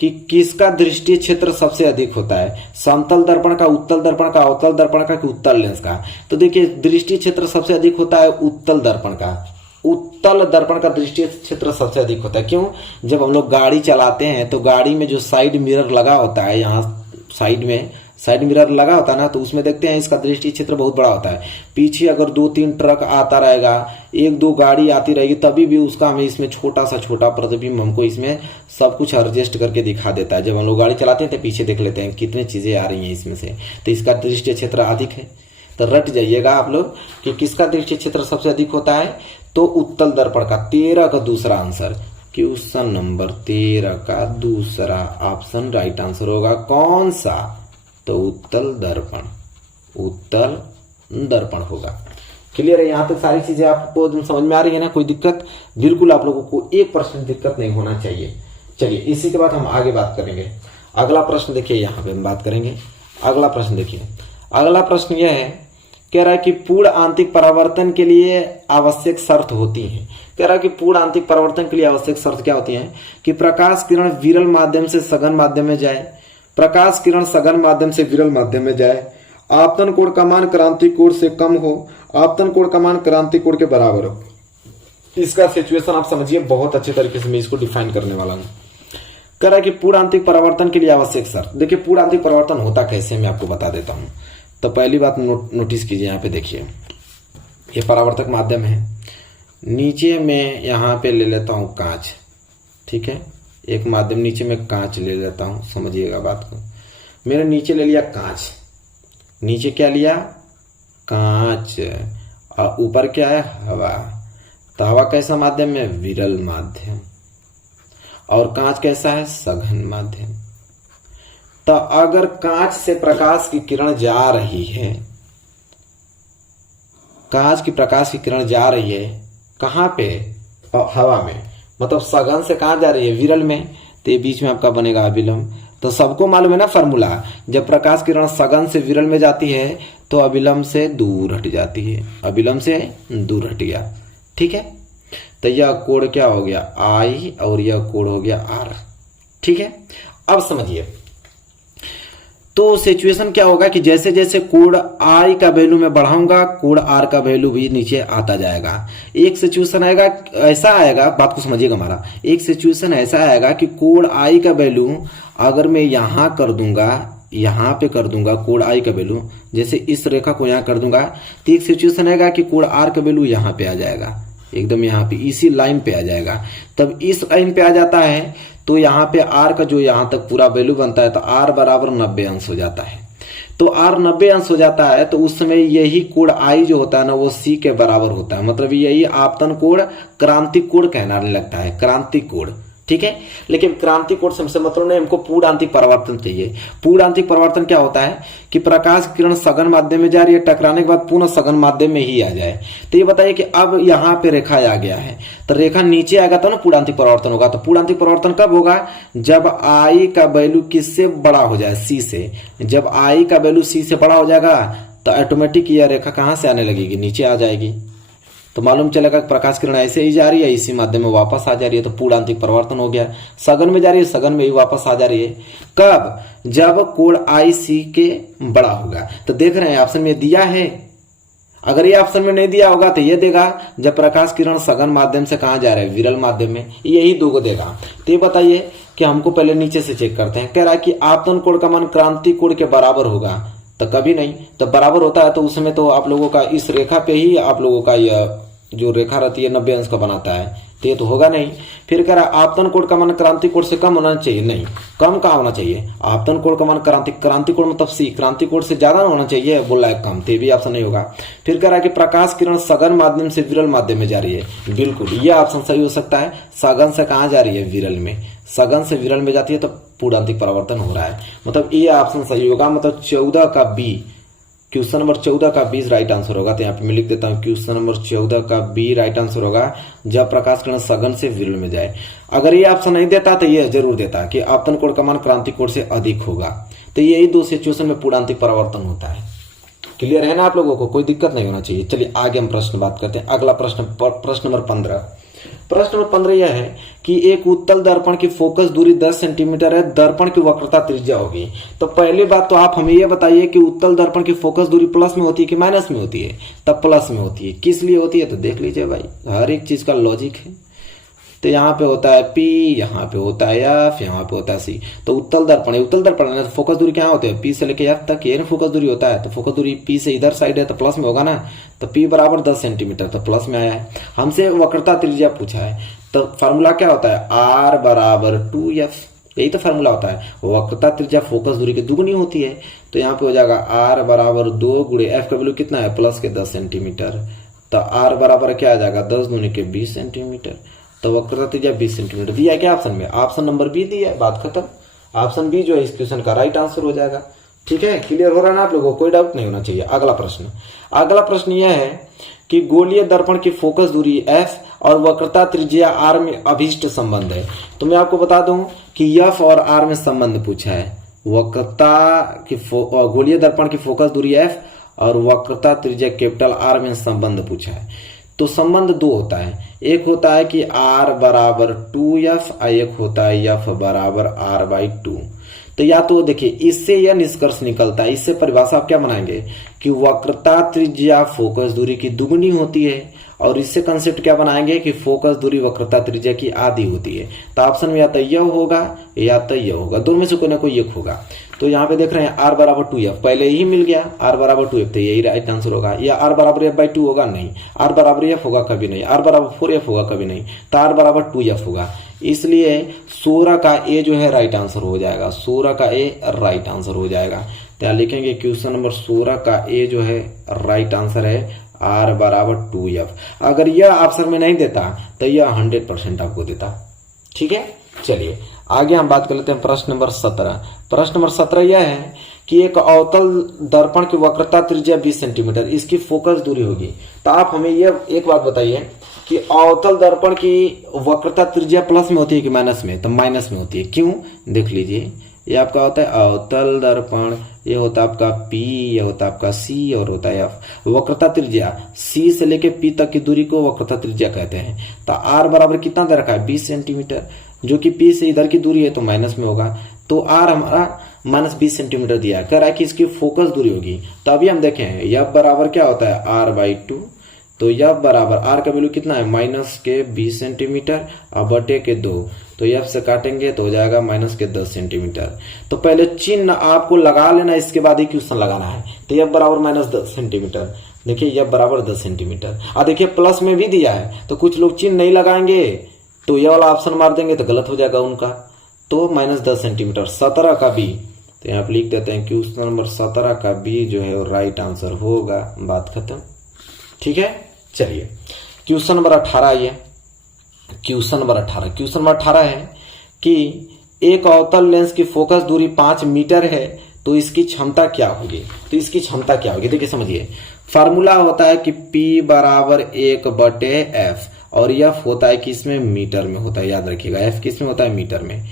कि किसका दृष्टि क्षेत्र सबसे अधिक होता है? समतल दर्पण का, उत्तल दर्पण का, अवतल दर्पण का कि उत्तल लेंस का? तो देखिए दृष्टि क्षेत्र सबसे अधिक होता है उत्तल दर्पण का। उत्तल दर्पण का दृष्टि क्षेत्र सबसे अधिक होता है। क्यों? जब हम लोग गाड़ी चलाते हैं तो गाड़ी में जो साइड मिरर लगा होता है, यहाँ साइड में साइड मिरर लगा होता है ना, तो उसमें देखते हैं इसका दृष्टि क्षेत्र बहुत बड़ा होता है। पीछे अगर 2-3 ट्रक आता रहेगा, 1-2 गाड़ी आती रहेगी, तभी भी उसका हमें इसमें छोटा सा छोटा प्रतिबिंब हमको इसमें सब कुछ एडजस्ट करके दिखा देता है। जब हम लोग गाड़ी चलाते हैं तो पीछे देख लेते हैं कितनी चीजें आ रही हैं इसमें से, तो इसका दृष्टि क्षेत्र अधिक है। तो रट जाइएगा आप लोग कि किसका दृष्टि क्षेत्र सबसे अधिक होता है, तो उत्तल दर्पण का। 13 का दूसरा आंसर, क्वेश्चन नंबर 13 का दूसरा ऑप्शन राइट आंसर होगा। कौन सा, तो उत्तल दर्पण, उत्तल दर्पण होगा। क्लियर है, यहां तक सारी चीजें आपको समझ में आ रही है ना, कोई दिक्कत? बिल्कुल आप लोगों को 1% दिक्कत नहीं होना चाहिए। चलिए इसी के बाद हम आगे बात करेंगे। अगला प्रश्न देखिए, यहां पे हम बात करेंगे। अगला प्रश्न देखिए, अगला प्रश्न यह है, कह रहा है कि पूर्ण आंतरिक परावर्तन के लिए आवश्यक शर्त होती है। कह रहा है कि पूर्ण आंतरिक परावर्तन के लिए आवश्यक शर्त क्या होती है कि प्रकाश किरण विरल माध्यम से सघन माध्यम में जाए, प्रकाश किरण सघन माध्यम से विरल माध्यम में जाए, आपतन कोण का मान क्रांति कोण से कम हो, आपतन कोण का मान क्रांति कोण के बराबर हो। इसका सिचुएशन आप समझिए, बहुत अच्छे तरीके से मैं इसको डिफाइन करने वाला हूं। कह रहा है कि पूर्ण आंतरिक परावर्तन के लिए आवश्यक शर्त। देखिए पूर्ण आंतरिक परावर्तन होता कैसे, मैं आपको बता देता हूं। तो पहली बात नोटिस कीजिए, यहाँ पे देखिए ये परावर्तक माध्यम है, नीचे में यहाँ पे ले लेता हूं कांच, ठीक है, एक माध्यम नीचे में कांच ले लेता हूं, समझिएगा बात को। मैंने नीचे ले लिया कांच, नीचे क्या लिया, कांच, और ऊपर क्या है, हवा। तो हवा कैसा माध्यम है, विरल माध्यम, और कांच कैसा है, सघन माध्यम। तो अगर कांच से प्रकाश की किरण जा रही है, कांच की प्रकाश की किरण जा रही है कहां पे, हवा में, मतलब सघन से कहां जा रही है, विरल में, तो ये बीच में आपका बनेगा अविलंब। तो सबको मालूम है ना फॉर्मूला, जब प्रकाश किरण सघन से विरल में जाती है तो अविलंब से दूर हट जाती है, अविलंब से दूर हट गया, ठीक है। तो यह कोण क्या हो गया, आई, और यह कोण हो गया आर, ठीक है। अब समझिए, तो सिचुएशन क्या होगा कि जैसे जैसे कोण आई का वैल्यू मैं बढ़ाऊंगा, कोण आर का वैल्यू भी नीचे आता जाएगा। एक सिचुएशन आएगा, ऐसा आएगा, बात को समझिएगा हमारा, एक सिचुएशन ऐसा आएगा कि कोण आई का वैल्यू अगर मैं यहां कर दूंगा, यहां पे कर दूंगा कोण आई का वैल्यू, जैसे इस रेखा को यहां कर दूंगा, तो एक सिचुएशन आएगा कि कोण आर का वैल्यू यहां पे आ जाएगा, एकदम यहाँ पे इसी लाइन पे आ जाएगा। तब इस लाइन पे आ जाता है तो यहाँ पे आर का जो यहाँ तक पूरा वैल्यू बनता है, तो आर बराबर 90 अंश हो जाता है। तो आर 90 अंश हो जाता है, तो उस समय यही कोण आई जो होता है ना, वो सी के बराबर होता है, मतलब यही आपतन कोण क्रांतिक कोण कहलाने लगता है, क्रांतिक कोण, ठीक है। लेकिन क्रांतिक कोण से मतलब नहीं, हमको पूर्ण आंतरिक परावर्तन चाहिए। पूर्ण आंतरिक परावर्तन क्या होता है कि प्रकाश किरण सघन माध्यम में जा रही है, टकराने के बाद पुनः सघन माध्यम में ही आ जाए। तो ये बताइए कि अब यहाँ पे रेखा आ गया है, तो रेखा नीचे आएगा तो ना पूर्ण आंतरिक परावर्तन होगा। तो पूर्ण आंतरिक परावर्तन कब होगा, जब आई का वैल्यू किससे बड़ा हो जाए, सी से। जब आई का वैल्यू सी से बड़ा हो जाएगा तो ऑटोमेटिक यह रेखा कहां से आने लगेगी, नीचे आ जाएगी। तो मालूम चलेगा प्रकाश किरण ऐसे ही जा रही है, इसी माध्यम में वापस आ जा रही है, तो पूर्ण आंतरिक परावर्तन हो गया। सघन में जा रही है, सघन में ही वापस आ जा रही है। कब, जब कोण आई सी के बड़ा होगा। तो देख रहे हैं ऑप्शन में दिया है, अगर ये ऑप्शन में नहीं दिया होगा तो ये देगा जब प्रकाश किरण सघन माध्यम से कहां जा रहे हैं, विरल माध्यम में, यही दो को देगा। तो ये बताइए कि हमको पहले नीचे से चेक करते हैं। कह रहा है कि आपतन कोण का मान क्रांतिक कोण के बराबर होगा, तो कभी नहीं। तो बराबर होता है तो उस समय तो आप लोगों का इस रेखा पे ही आप लोगों का यह जो रेखा रहती है 90 अंश का बनाता है, तो ये तो होगा नहीं। फिर कह रहा आपतन कोण का मान क्रांतिक कोण से कम होना चाहिए, नहीं, कम कहाँ होना चाहिए, आपतन कोण का मान क्रांतिक कोण मतलब सी, क्रांतिक कोण से ज्यादा होना चाहिए, बोल रहा है कम, तो ये भी ऑप्शन नहीं होगा। फिर कह रहा है कि प्रकाश किरण सघन माध्यम से विरल माध्यम में जा रही है, बिल्कुल ये ऑप्शन सही हो सकता है। सघन से कहाँ जा रही है, विरल में, सघन से विरल में जाती है तो पूर्ण आंतरिक परावर्तन हो रहा है, मतलब ये ऑप्शन सही होगा। मतलब 14 का बी, क्वेश्चन नंबर 14 का 20 राइट आंसर होगा। तो यहाँ पे मैं लिख देता हूँ क्वेश्चन नंबर 14 का बी राइट आंसर होगा, जब प्रकाश किरण सघन से विरल में जाए। अगर ये ऑप्शन नहीं देता तो ये जरूर देता कि आपतन कोण का मान क्रांतिक कोण से अधिक होगा। तो यही दो सिचुएशन में पूर्ण आंतरिक परावर्तन होता है। क्लियर है ना आप लोगों को, कोई दिक्कत नहीं होना चाहिए। चलिए आगे हम प्रश्न बात करते हैं। अगला प्रश्न, प्रश्न नंबर 15। प्रश्न नंबर 15 यह है कि एक उत्तल दर्पण की फोकस दूरी 10 सेंटीमीटर है, दर्पण की वक्रता त्रिज्या होगी। तो पहली बात तो आप हमें यह बताइए कि उत्तल दर्पण की फोकस दूरी प्लस में होती है कि माइनस में होती है। तब प्लस में होती है, किस लिए होती है तो देख लीजिए भाई, हर एक चीज का लॉजिक है। तो यहाँ पे होता है P, यहाँ पे होता है F, यहाँ पे होता है C। तो उत्तल दर्पण है, उत्तल दर्पण है तो फोकस दूरी क्या होती है, P से लेके F तक ये फोकस दूरी होता है। तो फोकस दूरी P से इधर साइड है तो प्लस में होगा ना, तो P बराबर 10 सेंटीमीटर, तो प्लस में आया है। हमसे वक्रता त्रिज्या पूछा है, तो फार्मूला क्या होता है, R बराबर 2F। यही तो फार्मूला होता है, वक्रता त्रिज्या फोकस दूरी की दुगुनी होती है। तो यहाँ पे हो जाएगा r बराबर 2 गुणे f का वैल्यू कितना है प्लस के 10 सेंटीमीटर, तो r बराबर क्या आ जाएगा 10 दूनी के 20 सेंटीमीटर। तो वक्रता त्रिज्या 20 सेंटीमीटर दिया है क्या ऑप्शन में, ऑप्शन नंबर बी दिया है, बात खत्म। ऑप्शन बी जो है इस क्वेश्चन का राइट आंसर हो जाएगा। ठीक है, क्लियर हो रहा है ना आप लोगों को, कोई डाउट नहीं होना चाहिए। अगला प्रश्न यह है कि गोलीय दर्पण की फोकस दूरी f और वक्रता त्रिज्या r में अभिष्ट संबंध है। तो मैं आपको बता दूं कि f और r में संबंध पूछा है, वक्रता की गोलीय दर्पण की फोकस दूरी f और वक्रता त्रिज्या कैपिटल R में संबंध पूछा है। तो संबंध दो होता है, एक होता है कि r बराबर 2f और एक होता है f बराबर r/2। तो या तो देखिए इससे यह निष्कर्ष निकलता है, इससे परिभाषा आप क्या बनाएंगे कि वक्रता त्रिज्या फोकस दूरी की दुगुनी होती है, और इससे कंसेप्ट क्या बनाएंगे कि फोकस दूरी वक्रता त्रिज्या की आधी होती है। तो ऑप्शन में या तो यह होगा या तो यह होगा, दोनों में से कोई ना कोई एक होगा। तो यहाँ पे देख रहे हैं r बराबर 2f पहले ही मिल गया, r बराबर 2f तो यही राइट आंसर होगा। या r बराबर f/2 होगा, नहीं। r बराबर f होगा कभी नहीं, r बराबर 4f होगा कभी नहीं, तो r बराबर 2f होगा। इसलिए 16 का ए जो है राइट आंसर हो जाएगा, 16 का ए राइट आंसर हो जाएगा। तो यहाँ लिखेंगे क्वेश्चन नंबर 16 का ए जो है राइट आंसर है r बराबर 2f। अगर यह ऑप्शन में नहीं देता तो यह 100% आपको देता। ठीक है, चलिए आगे हम बात कर लेते हैं प्रश्न नंबर 17। प्रश्न नंबर 17 यह है कि एक अवतल दर्पण की वक्रता त्रिज्या 20 सेंटीमीटर, इसकी फोकस दूरी होगी। तो आप हमें यह एक बात बताइए कि अवतल दर्पण की वक्रता त्रिज्या प्लस में होती है कि माइनस में, तो माइनस में होती है। क्यों, देख लीजिए, ये आपका होता है अवतल दर्पण, ये होता है आपका P, ये होता है आपका C और होता है F। वक्रता त्रिज्या C से लेके P तक की दूरी को वक्रता त्रिज्या कहते हैं। तो R बराबर कितना दे रखा है 20 सेंटीमीटर, जो कि P से इधर की दूरी है तो माइनस में होगा। तो R हमारा -20 सेंटीमीटर दिया है, कह रहा है कि इसकी फोकस दूरी होगी। तो अभी हम देखें F बराबर क्या होता है r/2। तो F बराबर R का वैल्यू कितना है -20 सेंटीमीटर और बटे के 2, तो F से काटेंगे तो हो जाएगा -10 सेंटीमीटर। तो पहले चिन्ह आपको लगा लेना, इसके बाद ही क्वेश्चन लगाना है। तो F बराबर -10 सेंटीमीटर, देखिए F बराबर 10 सेंटीमीटर। और देखिए प्लस में भी दिया है, तो कुछ लोग चिन्ह नहीं लगाएंगे तो ये वाला ऑप्शन मार देंगे तो गलत हो जाएगा उनका। तो -10 सेंटीमीटर 17 का बी, तो यहाँ पे लिख देते हैं क्वेश्चन नंबर 17 का बी जो है वो राइट आंसर होगा, बात खत्म। ठीक है, चलिए क्वेश्चन नंबर 18 आइए। क्वेश्चन नंबर 18 है कि एक अवतल लेंस की फोकस दूरी 5 मीटर है, तो इसकी क्षमता क्या होगी। तो इसकी क्षमता क्या होगी, देखिए समझिए, फार्मूला होता है कि P बराबर 1/f, और F होता है कि इसमें मीटर में होता है, याद रखिएगा F किस में होता है, मीटर में।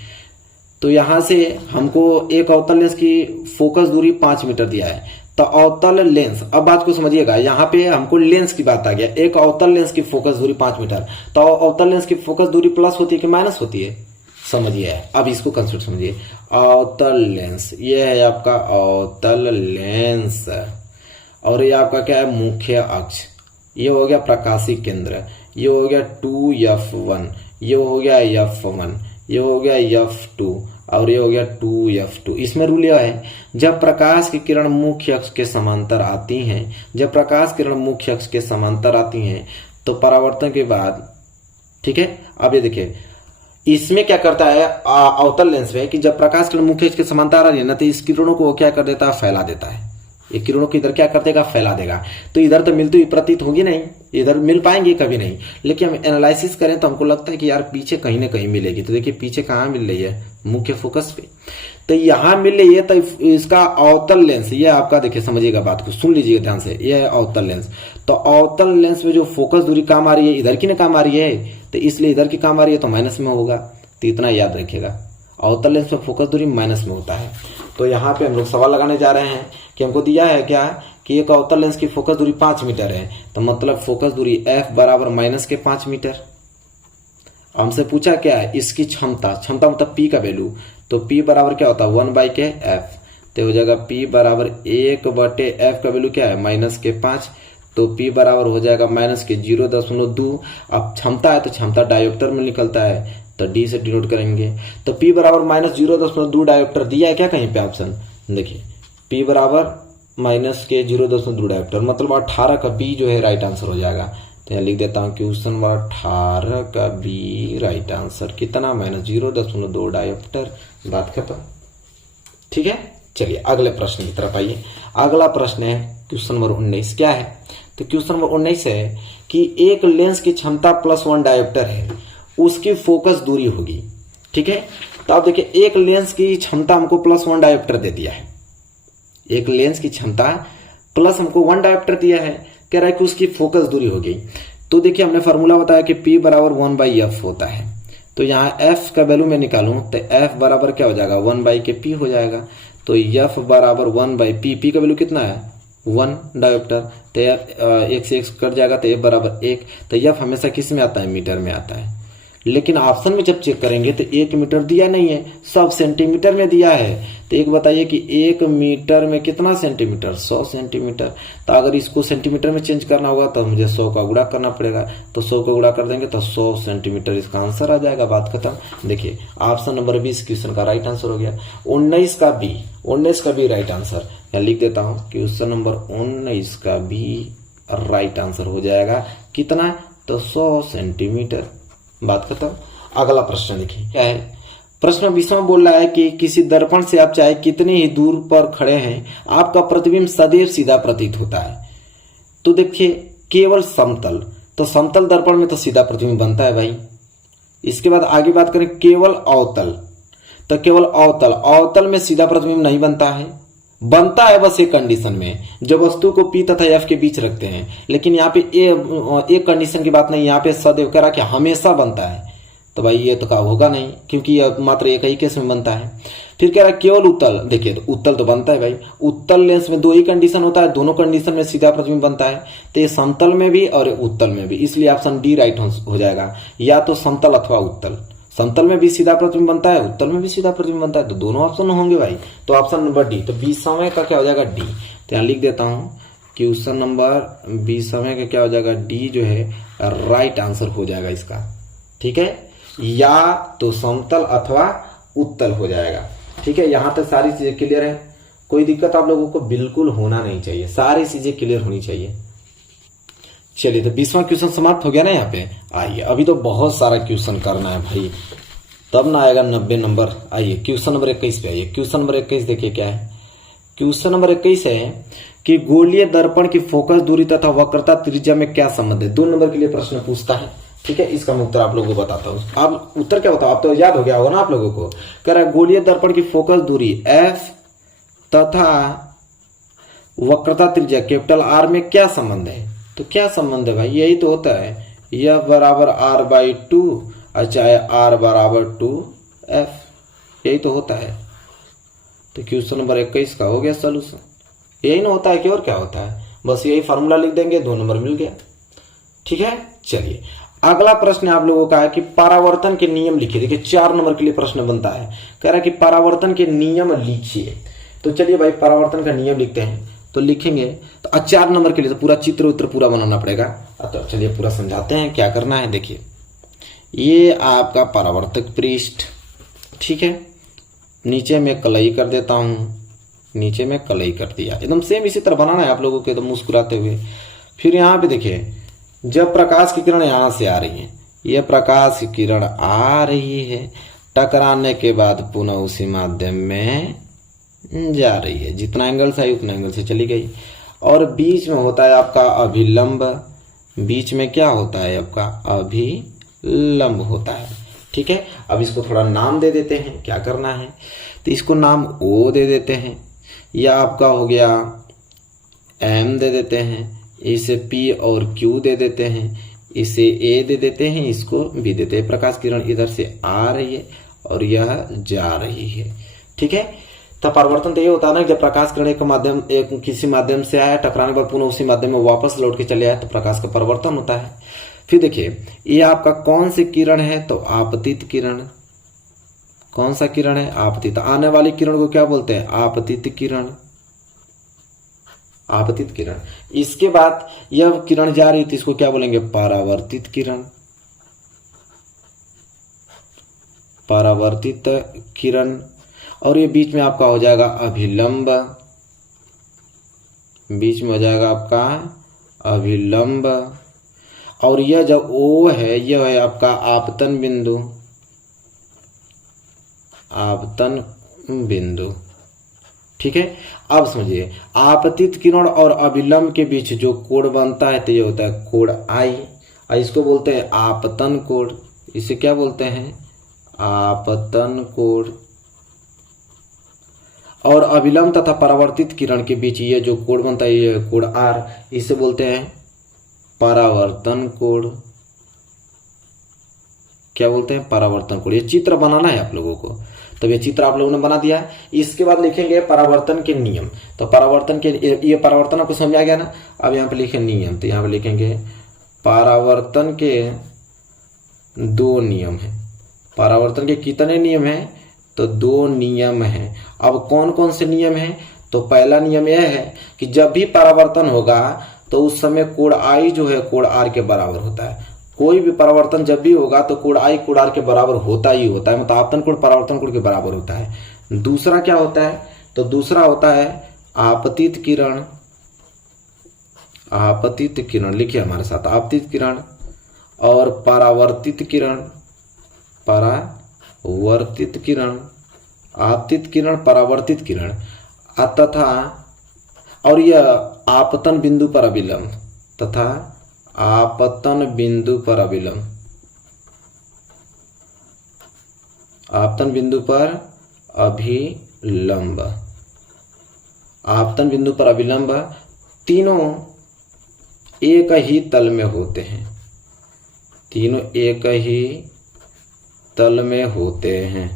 तो यहां से हमको एक अवतल लेंस की फोकस दूरी 5 मीटर दिया है। तो अवतल लेंस, अब बात को समझिएगा, यहाँ पे हमको लेंस की बात आ गया, एक अवतल लेंस की फोकस दूरी 5 मीटर। तो अवतल लेंस की फोकस दूरी प्लस होती है कि माइनस होती है, समझिए। अब इसको कंसेप्ट समझिए, अवतल लेंस, ये है आपका अवतल लेंस, और ये आपका क्या है मुख्य अक्ष, ये हो गया प्रकाशी केंद्र, ये हो गया 2f1, ये हो गया f1, ये हो गया f2 और ये हो गया 2f2। इसमें रूल यह है, जब प्रकाश की किरण मुख्य अक्ष के समांतर आती हैं, जब प्रकाश किरण मुख्य अक्ष के समांतर आती हैं तो परावर्तन के बाद, ठीक है। अब ये देखिए इसमें क्या करता है अवतल लेंस में कि जब प्रकाश किरण मुख्य अक्ष के समांतर आ रही है ना, तो इस किरणों को वो क्या कर देता है, फैला देता है। ये किरणों को इधर क्या कर देगा, फैला देगा। तो इधर तो मिलती हुई प्रतीत होगी नहीं, इधर मिल पाएंगे कभी नहीं, लेकिन हम एनालिसिस करें तो हमको लगता है कि यार पीछे कहीं ना कहीं मिलेगी। तो देखिए पीछे कहाँ मिल रही है, मुख्य फोकस पे, तो यहां मिल रही है। तो इसका अवतल लेंस, ये आपका देखिए समझिएगा, बात को सुन लीजिएगा ध्यान से, ये है अवतल लेंस। तो अवतल लेंस में जो फोकस दूरी काम आ रही है, इधर की ना काम आ रही है, तो इसलिए इधर की काम आ रही है तो माइनस में होगा। तो इतना याद रखिएगा, अवतल लेंस में फोकस दूरी माइनस में होता है। तो यहाँ पे हम लोग सवाल लगाने जा रहे हैं कि हमको दिया है क्या कि एक अवतल लेंस की फोकस दूरी 5 मीटर है, तो मतलब फोकस दूरी f बराबर -5 मीटर। हमसे पूछा क्या है, इसकी क्षमता, क्षमता मतलब p का वैल्यू, तो p बराबर क्या होता है 1/f, तो हो जाएगा p बराबर 1/f का वैल्यू क्या है -5, तो p बराबर हो जाएगा -0.2। अब क्षमता है तो क्षमता डायोप्टर में निकलता है, तो d से डिनोट करेंगे। तो p बराबर -0.2 डायोप्टर दिया है क्या कहीं पे ऑप्शन, देखिए p बराबर -0.2 डायोप्टर, मतलब 18 का b जो है राइट आंसर हो जाएगा। तो यहाँ लिख देता हूँ क्वेश्चन नंबर 18 का बी राइट आंसर। कितना? -0.2 डायोप्टर। बात खत्म। ठीक है, चलिए अगले प्रश्न की तरफ आइए। अगला प्रश्न है क्वेश्चन नंबर 19। क्या है? तो क्वेश्चन नंबर 19 है कि एक लेंस की क्षमता +1 डायोप्टर है, उसकी फोकस दूरी होगी। ठीक है, तो आप देखिए एक लेंस की क्षमता हमको +1 डायोप्टर दे दिया है। एक लेंस की क्षमता प्लस हमको 1 डायोप्टर दिया है, कह रहा है कि उसकी फोकस दूरी हो गई। तो देखिए हमने फॉर्मूला बताया कि P बराबर 1/f होता है। तो यहाँ f का वैल्यू मैं निकालूं तो f बराबर क्या हो जाएगा? 1/p हो जाएगा। तो f बराबर 1/p, p का वैल्यू कितना है? 1 डायोप्टर। तो एक से एक कट जाएगा तो f बराबर 1। तो f हमेशा किस में आता है? मीटर में आता है। लेकिन ऑप्शन में जब चेक करेंगे तो 1 मीटर दिया नहीं है, सब सेंटीमीटर में दिया है। तो एक बताइए कि 1 मीटर में कितना सेंटीमीटर? 100 सेंटीमीटर। तो अगर इसको सेंटीमीटर में चेंज करना होगा तो मुझे 100 का गुणा करना पड़ेगा। तो 100 का गुणा कर देंगे तो 100 सेंटीमीटर इसका आंसर आ जाएगा। बात खत्म। देखिए ऑप्शन नंबर 20 क्वेश्चन का राइट आंसर हो गया। 19 का बी राइट आंसर। यहाँ लिख देता हूँ क्वेश्चन नंबर 19 का बी राइट आंसर हो जाएगा। कितना? तो 100 सेंटीमीटर। बात खत्म। अगला प्रश्न देखिए क्या है। प्रश्न 20वां बोल रहा है कि किसी दर्पण से आप चाहे कितने ही दूर पर खड़े हैं, आपका प्रतिबिंब सदैव सीधा प्रतीत होता है। तो देखिए केवल समतल, तो समतल दर्पण में तो सीधा प्रतिबिंब बनता है भाई। इसके बाद आगे बात करें केवल अवतल, तो केवल अवतल में सीधा प्रतिबिंब नहीं बनता है। बनता है बस एक कंडीशन में, जब वस्तु को P तथा F के बीच रखते हैं। लेकिन यहाँ पे एक कंडीशन की बात नहीं, यहाँ पे सदैव कह रहा कि हमेशा बनता है। तो भाई ये तो का होगा नहीं, क्योंकि यह मात्र एक ही केस में बनता है। फिर कह रहा है केवल उत्तल। देखिए तो उत्तल तो बनता है भाई। उत्तल लेंस में 2 ही कंडीशन होता है, दोनों कंडीशन में सीधा प्रतिबिंब बनता है। तो ये समतल में भी और उत्तल में भी, इसलिए ऑप्शन डी राइट हो जाएगा। या तो समतल अथवा उत्तल। समतल में भी सीधा प्रतिबिंब बनता है, उत्तल में भी सीधा प्रतिबिंब बनता है, तो दोनों ऑप्शन होंगे भाई। तो ऑप्शन नंबर डी। तो 20वें का क्या हो जाएगा? डी। तो यहाँ लिख देता हूं क्वेश्चन नंबर 20वें का क्या हो जाएगा? डी जो है राइट आंसर हो जाएगा इसका। ठीक है, या तो समतल अथवा उत्तल हो जाएगा। ठीक है, यहां तक सारी चीजें क्लियर है। कोई दिक्कत आप लोगों को बिल्कुल होना नहीं चाहिए, सारी चीजें क्लियर होनी चाहिए। चलिए तो 20वां क्वेश्चन समाप्त हो गया ना। यहाँ पे आइए, अभी तो बहुत सारा क्वेश्चन करना है भाई, तब ना आएगा 90 नंबर। आइए क्वेश्चन नंबर 21 पे आइए। क्वेश्चन नंबर 21 देखिए क्या है। क्वेश्चन नंबर 21 है कि गोलीय दर्पण की फोकस दूरी तथा वक्रता त्रिज्या में क्या संबंध है? 2 नंबर के लिए प्रश्न पूछता है। ठीक है, इसका मैं उत्तर आप लोगों को बताता हूँ। आप उत्तर क्या बताओ? आप तो याद हो गया होगा ना आप लोगों को। कह रहा है गोलीय दर्पण की फोकस दूरी F तथा वक्रता त्रिज्या कैपिटल R में क्या संबंध है? तो क्या संबंध है भाई? यही तो होता है, F बराबर R/2 और चाहे R बराबर 2F, यही तो होता है। तो क्वेश्चन नंबर 21 का हो गया सोल्यूशन। यही ना होता है कि और क्या होता है? बस यही फार्मूला लिख देंगे, 2 नंबर मिल गया। ठीक है, चलिए अगला प्रश्न आप लोगों का है कि परावर्तन के नियम लिखिए। देखिए 4 नंबर के लिए प्रश्न बनता है। कह रहा है कि परावर्तन के नियम लिखिए। तो चलिए भाई परावर्तन का नियम लिखते हैं। तो लिखेंगे तो 4 नंबर के लिए तो पूरा चित्र उत्तर पूरा बनाना पड़ेगा। तो चलिए पूरा समझाते हैं क्या करना है। देखिए ये आपका परावर्तक पृष्ठ, ठीक है, नीचे में कलई कर देता हूं, नीचे में कलई कर दिया। एकदम सेम इसी तरह बनाना है आप लोगों को, एकदम मुस्कुराते हुए। फिर यहाँ पे देखिए जब प्रकाश की किरण यहां से आ रही है, यह प्रकाश की किरण आ रही है, टकराने के बाद पुनः उसी माध्यम में जा रही है। जितना एंगल से आई उतना एंगल से चली गई। और बीच में होता है आपका अभिलंब। बीच में क्या होता है आपका? अभिलंब होता है। ठीक है, अब इसको थोड़ा नाम दे देते हैं। क्या करना है? तो इसको नाम O दे देते हैं, या आपका हो गया M दे देते हैं, इसे P और Q दे देते हैं, इसे A दे देते हैं, इसको B देते हैं। प्रकाश किरण इधर से आ रही है और यह जा रही है। ठीक है, तो परिवर्तन तो ये होता है ना, जब प्रकाश किरण एक किसी माध्यम से आया, टकराने के बाद पुनः उसी माध्यम में वापस लौट के चले आए, तो प्रकाश का परिवर्तन होता है। फिर देखिए ये आपका कौन सी किरण है? तो आपतित किरण। कौन सा किरण है? आपतित। आने वाली किरण को क्या बोलते हैं? आपतित किरण। आपतित किरण। इसके बाद यह किरण जा रही थी, इसको क्या बोलेंगे? परावर्तित किरण। परावर्तित किरण। और ये बीच में आपका हो जाएगा अभिलंब। बीच में हो जाएगा आपका अभिलंब। और यह जब O है, यह है आपका आपतन बिंदु, आपतन बिंदु। ठीक है। अब समझिए, आपतित किरण और अभिलंब के बीच जो कोण बनता है तो ये होता है कोण आई। इसको बोलते हैं आपतन कोण। इसे क्या बोलते हैं? आपतन कोण। और अभिलंब तथा परावर्तित किरण के बीच ये जो कोण बनता है ये कोण R, इसे बोलते हैं परावर्तन कोण। क्या बोलते हैं? परावर्तन कोण। ये चित्र बनाना है आप लोगों को, तो ये चित्र आप लोगों ने बना दिया है। इसके बाद लिखेंगे परावर्तन के नियम। तो परावर्तन के, ये परावर्तन आपको समझ आ गया ना। अब यहाँ पे लिखे नियम, तो यहाँ पे लिखेंगे परावर्तन के 2 नियम है। परावर्तन के कितने नियम हैं? तो 2 नियम हैं। अब कौन कौन से नियम हैं? तो पहला नियम यह है कि जब भी परावर्तन होगा तो उस समय कोण I जो है कोण R के बराबर होता है। कोई भी परावर्तन जब भी होगा तो कोण I कोण R के बराबर होता ही होता है, मतलब आपतन कोण परावर्तन कोण के बराबर होता है। दूसरा क्या होता है? तो दूसरा होता है आपतित किरण। आपतित किरण लिखिए हमारे साथ, आपतित किरण और परावर्तित किरण। परावर्तित किरण, आपतित किरण, परावर्तित किरण तथा और यह आपतन बिंदु पर अभिलंब तथा आपतन बिंदु पर अभिलंब। आपतन बिंदु पर अभिलंब, आपतन बिंदु पर अभिलंब तीनों एक ही तल में होते हैं। तीनों एक ही तल में होते हैं।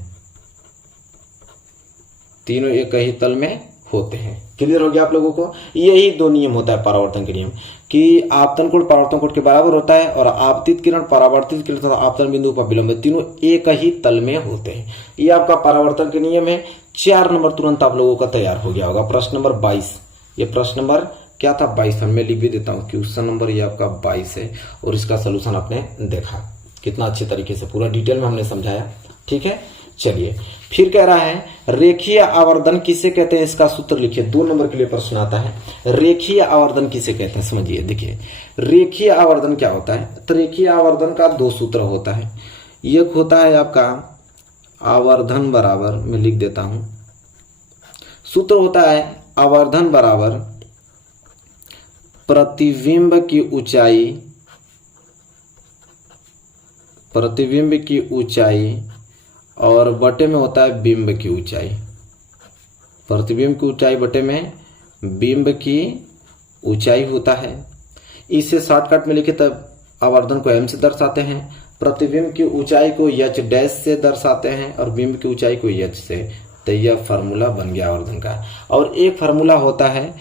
तीनों एक ही तल में होते हैं। क्लियर हो गया आप लोगों को? यही 2 नियम होता है परावर्तन के नियम, कि आपतन कोण परावर्तन कोण के बराबर होता है और आपतित किरण, परावर्तित किरण तथा आपतन बिंदु पर विलंब तीनों एक ही तल में होते हैं। ये आपका परावर्तन के नियम है। 4 नंबर तुरंत आप लोगों का तैयार हो गया होगा। प्रश्न नंबर 22, ये प्रश्न नंबर क्या था? 22 मैं लिख भी देता हूँ। क्वेश्चन नंबर ये आपका 22 है और इसका सोल्यूशन आपने देखा कितना अच्छे तरीके से पूरा डिटेल में हमने समझाया। ठीक है, चलिए फिर कह रहा है रेखीय आवर्धन किसे कहते हैं? इसका सूत्र लिखिए। 2 नंबर के लिए प्रश्न आता है, रेखीय आवर्धन किसे कहते हैं? समझिए, देखिए रेखीय आवर्धन क्या होता है? तो रेखीय आवर्धन का 2 सूत्र होता है। एक होता है आपका आवर्धन बराबर, मैं लिख देता हूं, सूत्र होता है आवर्धन बराबर प्रतिबिंब की ऊंचाई, प्रतिबिंब की ऊंचाई और बटे में होता है बिंब की ऊंचाई। प्रतिबिंब की ऊंचाई बटे में बिंब की ऊंचाई होता है। इसे शॉर्टकट में लिखे तब आवर्धन को m से दर्शाते हैं, प्रतिबिंब की ऊंचाई को h डैश से दर्शाते हैं और बिंब की ऊंचाई को h से। तो यह फार्मूला बन गया आवर्धन का। और एक फार्मूला होता है,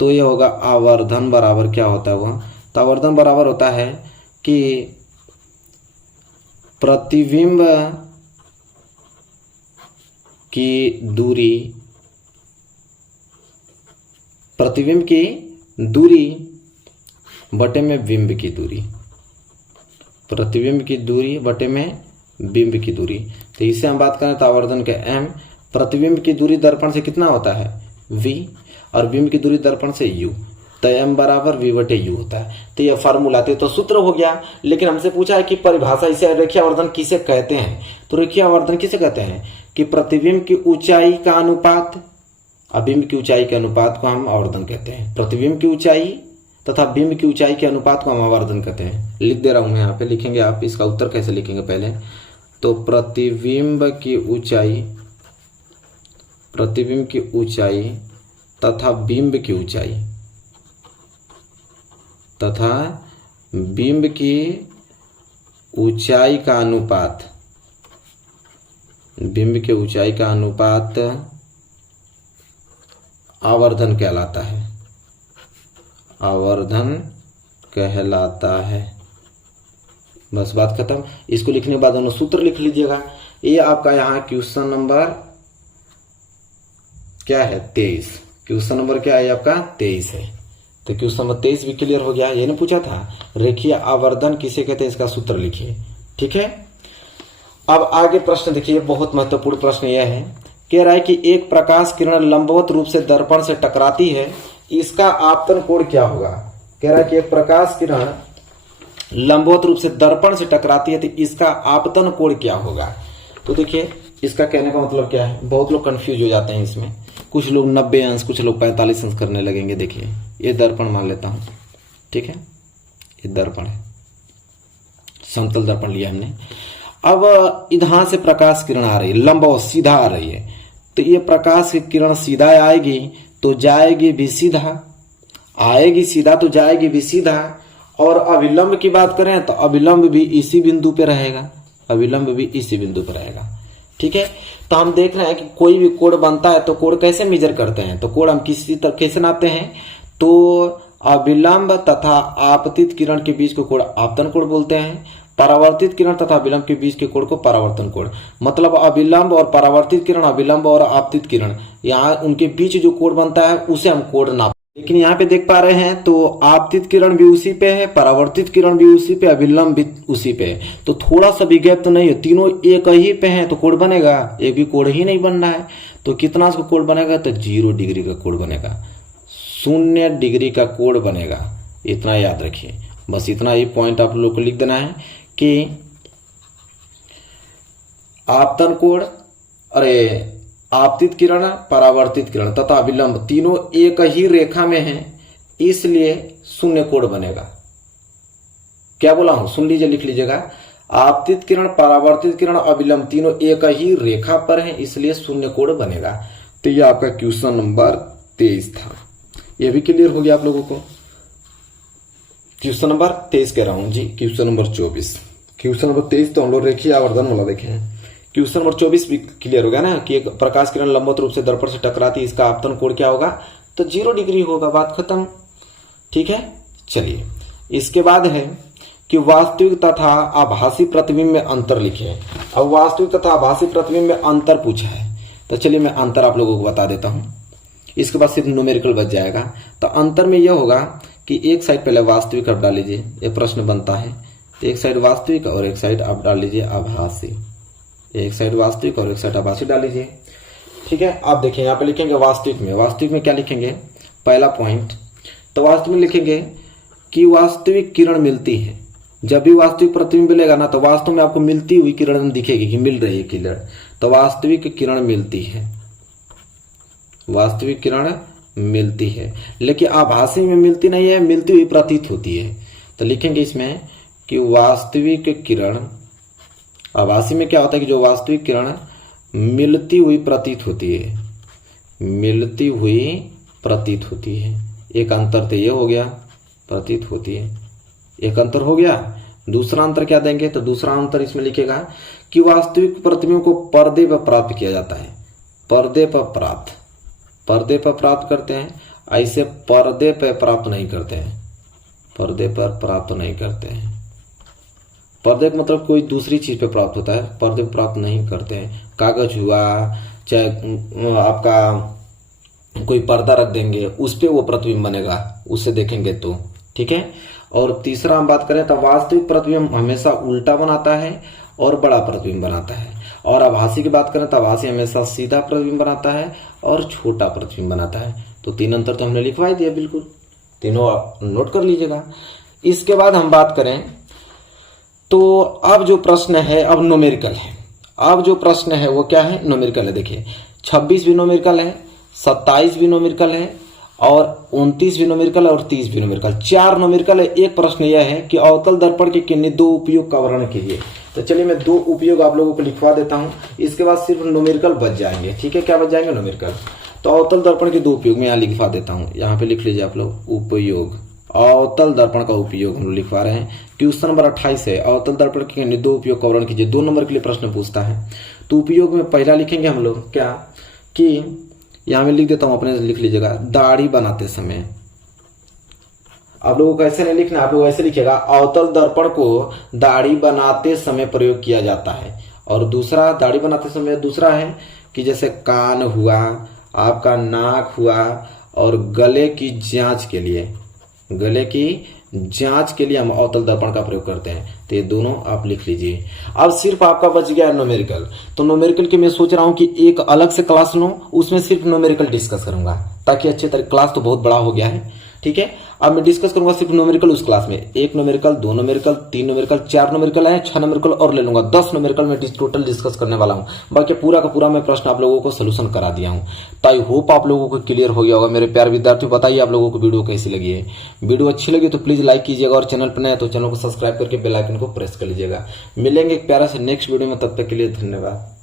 तो यह होगा आवर्धन बराबर क्या होता है वह? तो आवर्धन बराबर होता है कि प्रतिबिंब की दूरी, प्रतिबिंब की दूरी बटे में बिंब की दूरी, प्रतिबिंब की दूरी बटे में बिंब की दूरी। तो इससे हम बात करें तो आवर्धन के m, प्रतिबिंब की दूरी दर्पण से कितना होता है? v, और बिंब की दूरी दर्पण से u। तो m बराबर v बटे u होता है। तो यह फार्मूला तो सूत्र हो गया। लेकिन हमसे पूछा है कि परिभाषा, इसे रेखीय आवर्धन किसे कहते हैं? तो रेखीय आवर्धन किसे कहते हैं? कि प्रतिबिंब की ऊंचाई का अनुपात और बिंब की ऊंचाई के अनुपात को हम आवर्धन कहते हैं। प्रतिबिंब की ऊंचाई तथा बिंब की ऊंचाई के अनुपात को हम आवर्धन कहते हैं। लिख दे रहा हूं मैं यहाँ पे, लिखेंगे आप। इसका उत्तर कैसे लिखेंगे पहले? तो प्रतिबिंब की ऊंचाई, प्रतिबिंब की ऊंचाई तथा बिंब की ऊंचाई तथा बिंब की ऊंचाई का अनुपात, बिंब के ऊंचाई का अनुपात आवर्धन कहलाता है। आवर्धन कहलाता है। बस बात खत्म। इसको लिखने के बाद दोनों सूत्र लिख लीजिएगा। ये आपका यहाँ क्वेश्चन नंबर क्या है? 23। क्वेश्चन नंबर क्या है आपका? 23 है। तो क्वेश्चन नंबर 23 भी क्लियर हो गया। ये ने पूछा था रेखीय आवर्धन किसे कहते हैं, इसका सूत्र लिखिए। ठीक है, अब आगे प्रश्न देखिए, बहुत महत्वपूर्ण प्रश्न यह है। कह रहा है कि एक प्रकाश किरण लंबवत रूप से दर्पण से टकराती है, इसका आपतन कोण क्या होगा? कह रहा है कि एक प्रकाश किरण लंबवत रूप से दर्पण से टकराती है तो इसका आपतन कोण क्या होगा। तो देखिए इसका कहने का मतलब क्या है, बहुत लोग कंफ्यूज हो जाते हैं इसमें, कुछ लोग 90 अंश, कुछ लोग 45 अंश करने लगेंगे। देखिए ये दर्पण मान लेता हूं, ठीक है, ये दर्पण है, समतल दर्पण लिया हमने। अब इधर से प्रकाश किरण आ रही है, लंबवत सीधा आ रही है, तो ये प्रकाश की किरण सीधा आएगी तो जाएगी भी सीधा, आएगी सीधा तो जाएगी भी सीधा। और अविलंब की बात करें तो अविलंब भी इसी बिंदु पे रहेगा, अविलंब भी इसी बिंदु पर रहेगा, ठीक है। तो हम देख रहे हैं कि कोई भी कोण बनता है तो कोण कैसे मेजर करते हैं, तो कोण हम किसी तरह कैसे नापते हैं, तो अविलंब तथा आपतित किरण के बीच को कोण आपतन कोण बोलते हैं, परावर्तित किरण तथा विलंब के बीच के कोण को परावर्तन कोण। मतलब अविलंब और परावर्तित किरण, अविलंब और आपतित किरण, यहाँ उनके बीच जो कोण बनता है उसे हम कोण नापते हैं। लेकिन यहाँ पे देख पा रहे हैं तो आपतित किरण भी उसी पे है, परावर्तित किरण भी उसी पे, अविलंब भी उसी पे है, तो थोड़ा सा भी गैप तो नहीं है, तीनों एक ही पे हैं तो कोण बनेगा, एक भी कोण ही नहीं बनना है। तो कितना का कोण बनेगा, तो 0 डिग्री का कोण बनेगा, 0 डिग्री का कोण बनेगा। इतना याद रखिए, बस इतना ही पॉइंट आप लोग को लिख देना है कि आपतन कोण, अरे आपतित किरण, परावर्तित किरण तथा विलंब तीनों एक ही रेखा में हैं, इसलिए 0 कोण बनेगा। क्या बोला हूं, सुन लीजिए, लिख लीजिएगा, आपतित किरण, परावर्तित किरण, अविलंब तीनों एक ही रेखा पर हैं, इसलिए 0 कोण बनेगा। तो ये आपका क्वेश्चन नंबर 23 था। ये भी क्लियर हो गया आप लोगों को। क्वेश्चन नंबर 23 कह रहा हूं जी, क्वेश्चन नंबर 24, क्वेश्चन नंबर 23 तो हम लोग रेखीय आवर्धन वाला देखे हैं। क्वेश्चन नंबर 24 भी क्लियर हो गया ना, कि एक प्रकाश किरण लंबवत रूप से दर्पण से टकराती है, इसका आपतन कोण क्या होगा, तो 0 डिग्री होगा, बात खत्म, ठीक है। चलिए इसके बाद है कि वास्तविक तथा आभासी प्रतिबिंब में अंतर लिखे। अब वास्तविक तथा आभासी प्रतिबिंब में अंतर पूछा है, तो चलिए मैं अंतर आप लोगों को बता देता हूं, इसके बाद सिर्फ न्यूमेरिकल बच जाएगा। तो अंतर में यह होगा कि एक साइड पहले वास्तविक आप डाल लीजिए, ये प्रश्न बनता है, तो एक साइड वास्तविक और एक साइड आप डाल लीजिए आभासी, एक साइड वास्तविक और एक साइड आभासी डाल लीजिए, ठीक है। आप देखिए यहाँ पे लिखेंगे वास्तविक में क्या लिखेंगे, पहला पॉइंट, तो वास्तविक में लिखेंगे कि वास्तविक किरण मिलती है। जब भी वास्तविक प्रतिबिंब मिलेगा ना तो वास्तव में आपको मिलती हुई किरण दिखेगी कि मिल रही है किरण, तो वास्तविक किरण मिलती है, वास्तविक किरण मिलती है। लेकिन आभासी में मिलती नहीं है, मिलती हुई प्रतीत होती है। तो लिखेंगे इसमें कि वास्तविक किरण, आभासी में क्या होता है कि जो वास्तविक किरण मिलती हुई प्रतीत होती है, मिलती हुई प्रतीत होती है। एक अंतर तो ये हो गया, प्रतीत होती है, एक अंतर हो गया। दूसरा अंतर क्या देंगे, तो दूसरा अंतर इसमें लिखेगा कि वास्तविक प्रतिबिंब को पर्दे पर प्राप्त किया जाता है, पर्दे पर प्राप्त, पर्दे पर प्राप्त करते हैं, ऐसे पर्दे पर प्राप्त नहीं करते हैं, पर्दे पर प्राप्त नहीं करते हैं। पर्दे का मतलब कोई दूसरी चीज पे प्राप्त होता है, पर्दे पे प्राप्त नहीं करते हैं। कागज हुआ, चाहे आपका कोई पर्दा रख देंगे, उस पे वो प्रतिबिंब बनेगा, उससे देखेंगे तो, ठीक है। और तीसरा हम बात करें तो वास्तविक प्रतिबिंब हमेशा उल्टा बनाता है और बड़ा प्रतिबिंब बनाता है। और आभासी की बात करें तो आभासी हमेशा सीधा प्रतिबिंब बनाता है और छोटा प्रतिबिंब बनाता है। तो 3 अंतर तो हमने लिखवा दिया, बिल्कुल तीनों आप नोट कर लीजिएगा। इसके बाद हम बात करें तो अब जो प्रश्न है अब न्यूमेरिकल है। अब जो प्रश्न है वो क्या है, न्यूमेरिकल है। देखिए 26 भी न्यूमेरिकल है, 27 भी न्यूमेरिकल है और 29 भी न्यूमेरिकल है और 30 भी न्यूमेरिकल, 4 न्यूमेरिकल है। एक प्रश्न यह है कि अवतल दर्पण के किन्हीं 2 उपयोग का वर्णन कीजिए। तो चलिए मैं 2 उपयोग आप लोगों को लिखवा देता हूं, इसके बाद सिर्फ न्यूमेरिकल बच जाएंगे, ठीक है। क्या बच जाएंगे, न्यूमेरिकल। तो अवतल दर्पण के 2 उपयोग मैं यहाँ लिखवा देता हूँ, यहाँ पे लिख लीजिए आप लोग, उपयोग, अवतल दर्पण का उपयोग हम लोग लिखवा रहे हैं। क्वेश्चन नंबर 28 है, अवतल दर्पण के 2 उपयोग का वर्णन कीजिए। 2 नंबर के लिए प्रश्न पूछता है। तो उपयोग में पहला लिखेंगे हम लोग क्या, कि यहां मैं लिख देता हूं, अपने लिख लीजिएगा, दाढ़ी बनाते समय। आप लोगों को ऐसे नहीं लिखना, आप लोग ऐसे लिखिएगा, अवतल दर्पण को दाढ़ी बनाते समय प्रयोग किया जाता है। और दूसरा दाढ़ी बनाते समय दूसरा है कि जैसे कान हुआ, आपका नाक हुआ, और गले की जांच के लिए, गले की जांच के लिए हम अवतल दर्पण का प्रयोग करते हैं। तो ये दोनों आप लिख लीजिए। अब सिर्फ आपका बच गया न्यूमेरिकल। तो न्यूमेरिकल की मैं सोच रहा हूं कि एक अलग से क्लास लूं, उसमें सिर्फ न्यूमेरिकल डिस्कस करूंगा, ताकि अच्छे तरह, क्लास तो बहुत बड़ा हो गया है ठीक है। अब मैं डिस्कस करूंगा सिर्फ न्यूमेरिकल उस क्लास में, 1 न्यूमेरिकल, 2 न्यूमेरिकल, 3 न्यूमेरिकल, 4 न्यूमेरिकल है, 6 न्यूमेरिकल और ले लूंगा, 10 न्यूमेरिकल में टोटल डिस्कस करने वाला हूं। बाकी पूरा का पूरा मैं प्रश्न आप लोगों को सोल्यूशन करा दिया हूं। तो आई होप आप लोगों को क्लियर हो गया होगा। मेरे प्यारे विद्यार्थियों, बताइए आप लोगों को वीडियो कैसी लगी है। वीडियो अच्छी लगी तो प्लीज लाइक कीजिएगा और चैनल पर नए तो चैनल को सब्सक्राइब करके बेल आइकन को प्रेस कर लीजिएगा। मिलेंगे एक प्यारा से नेक्स्ट वीडियो में, तब तक के लिए धन्यवाद।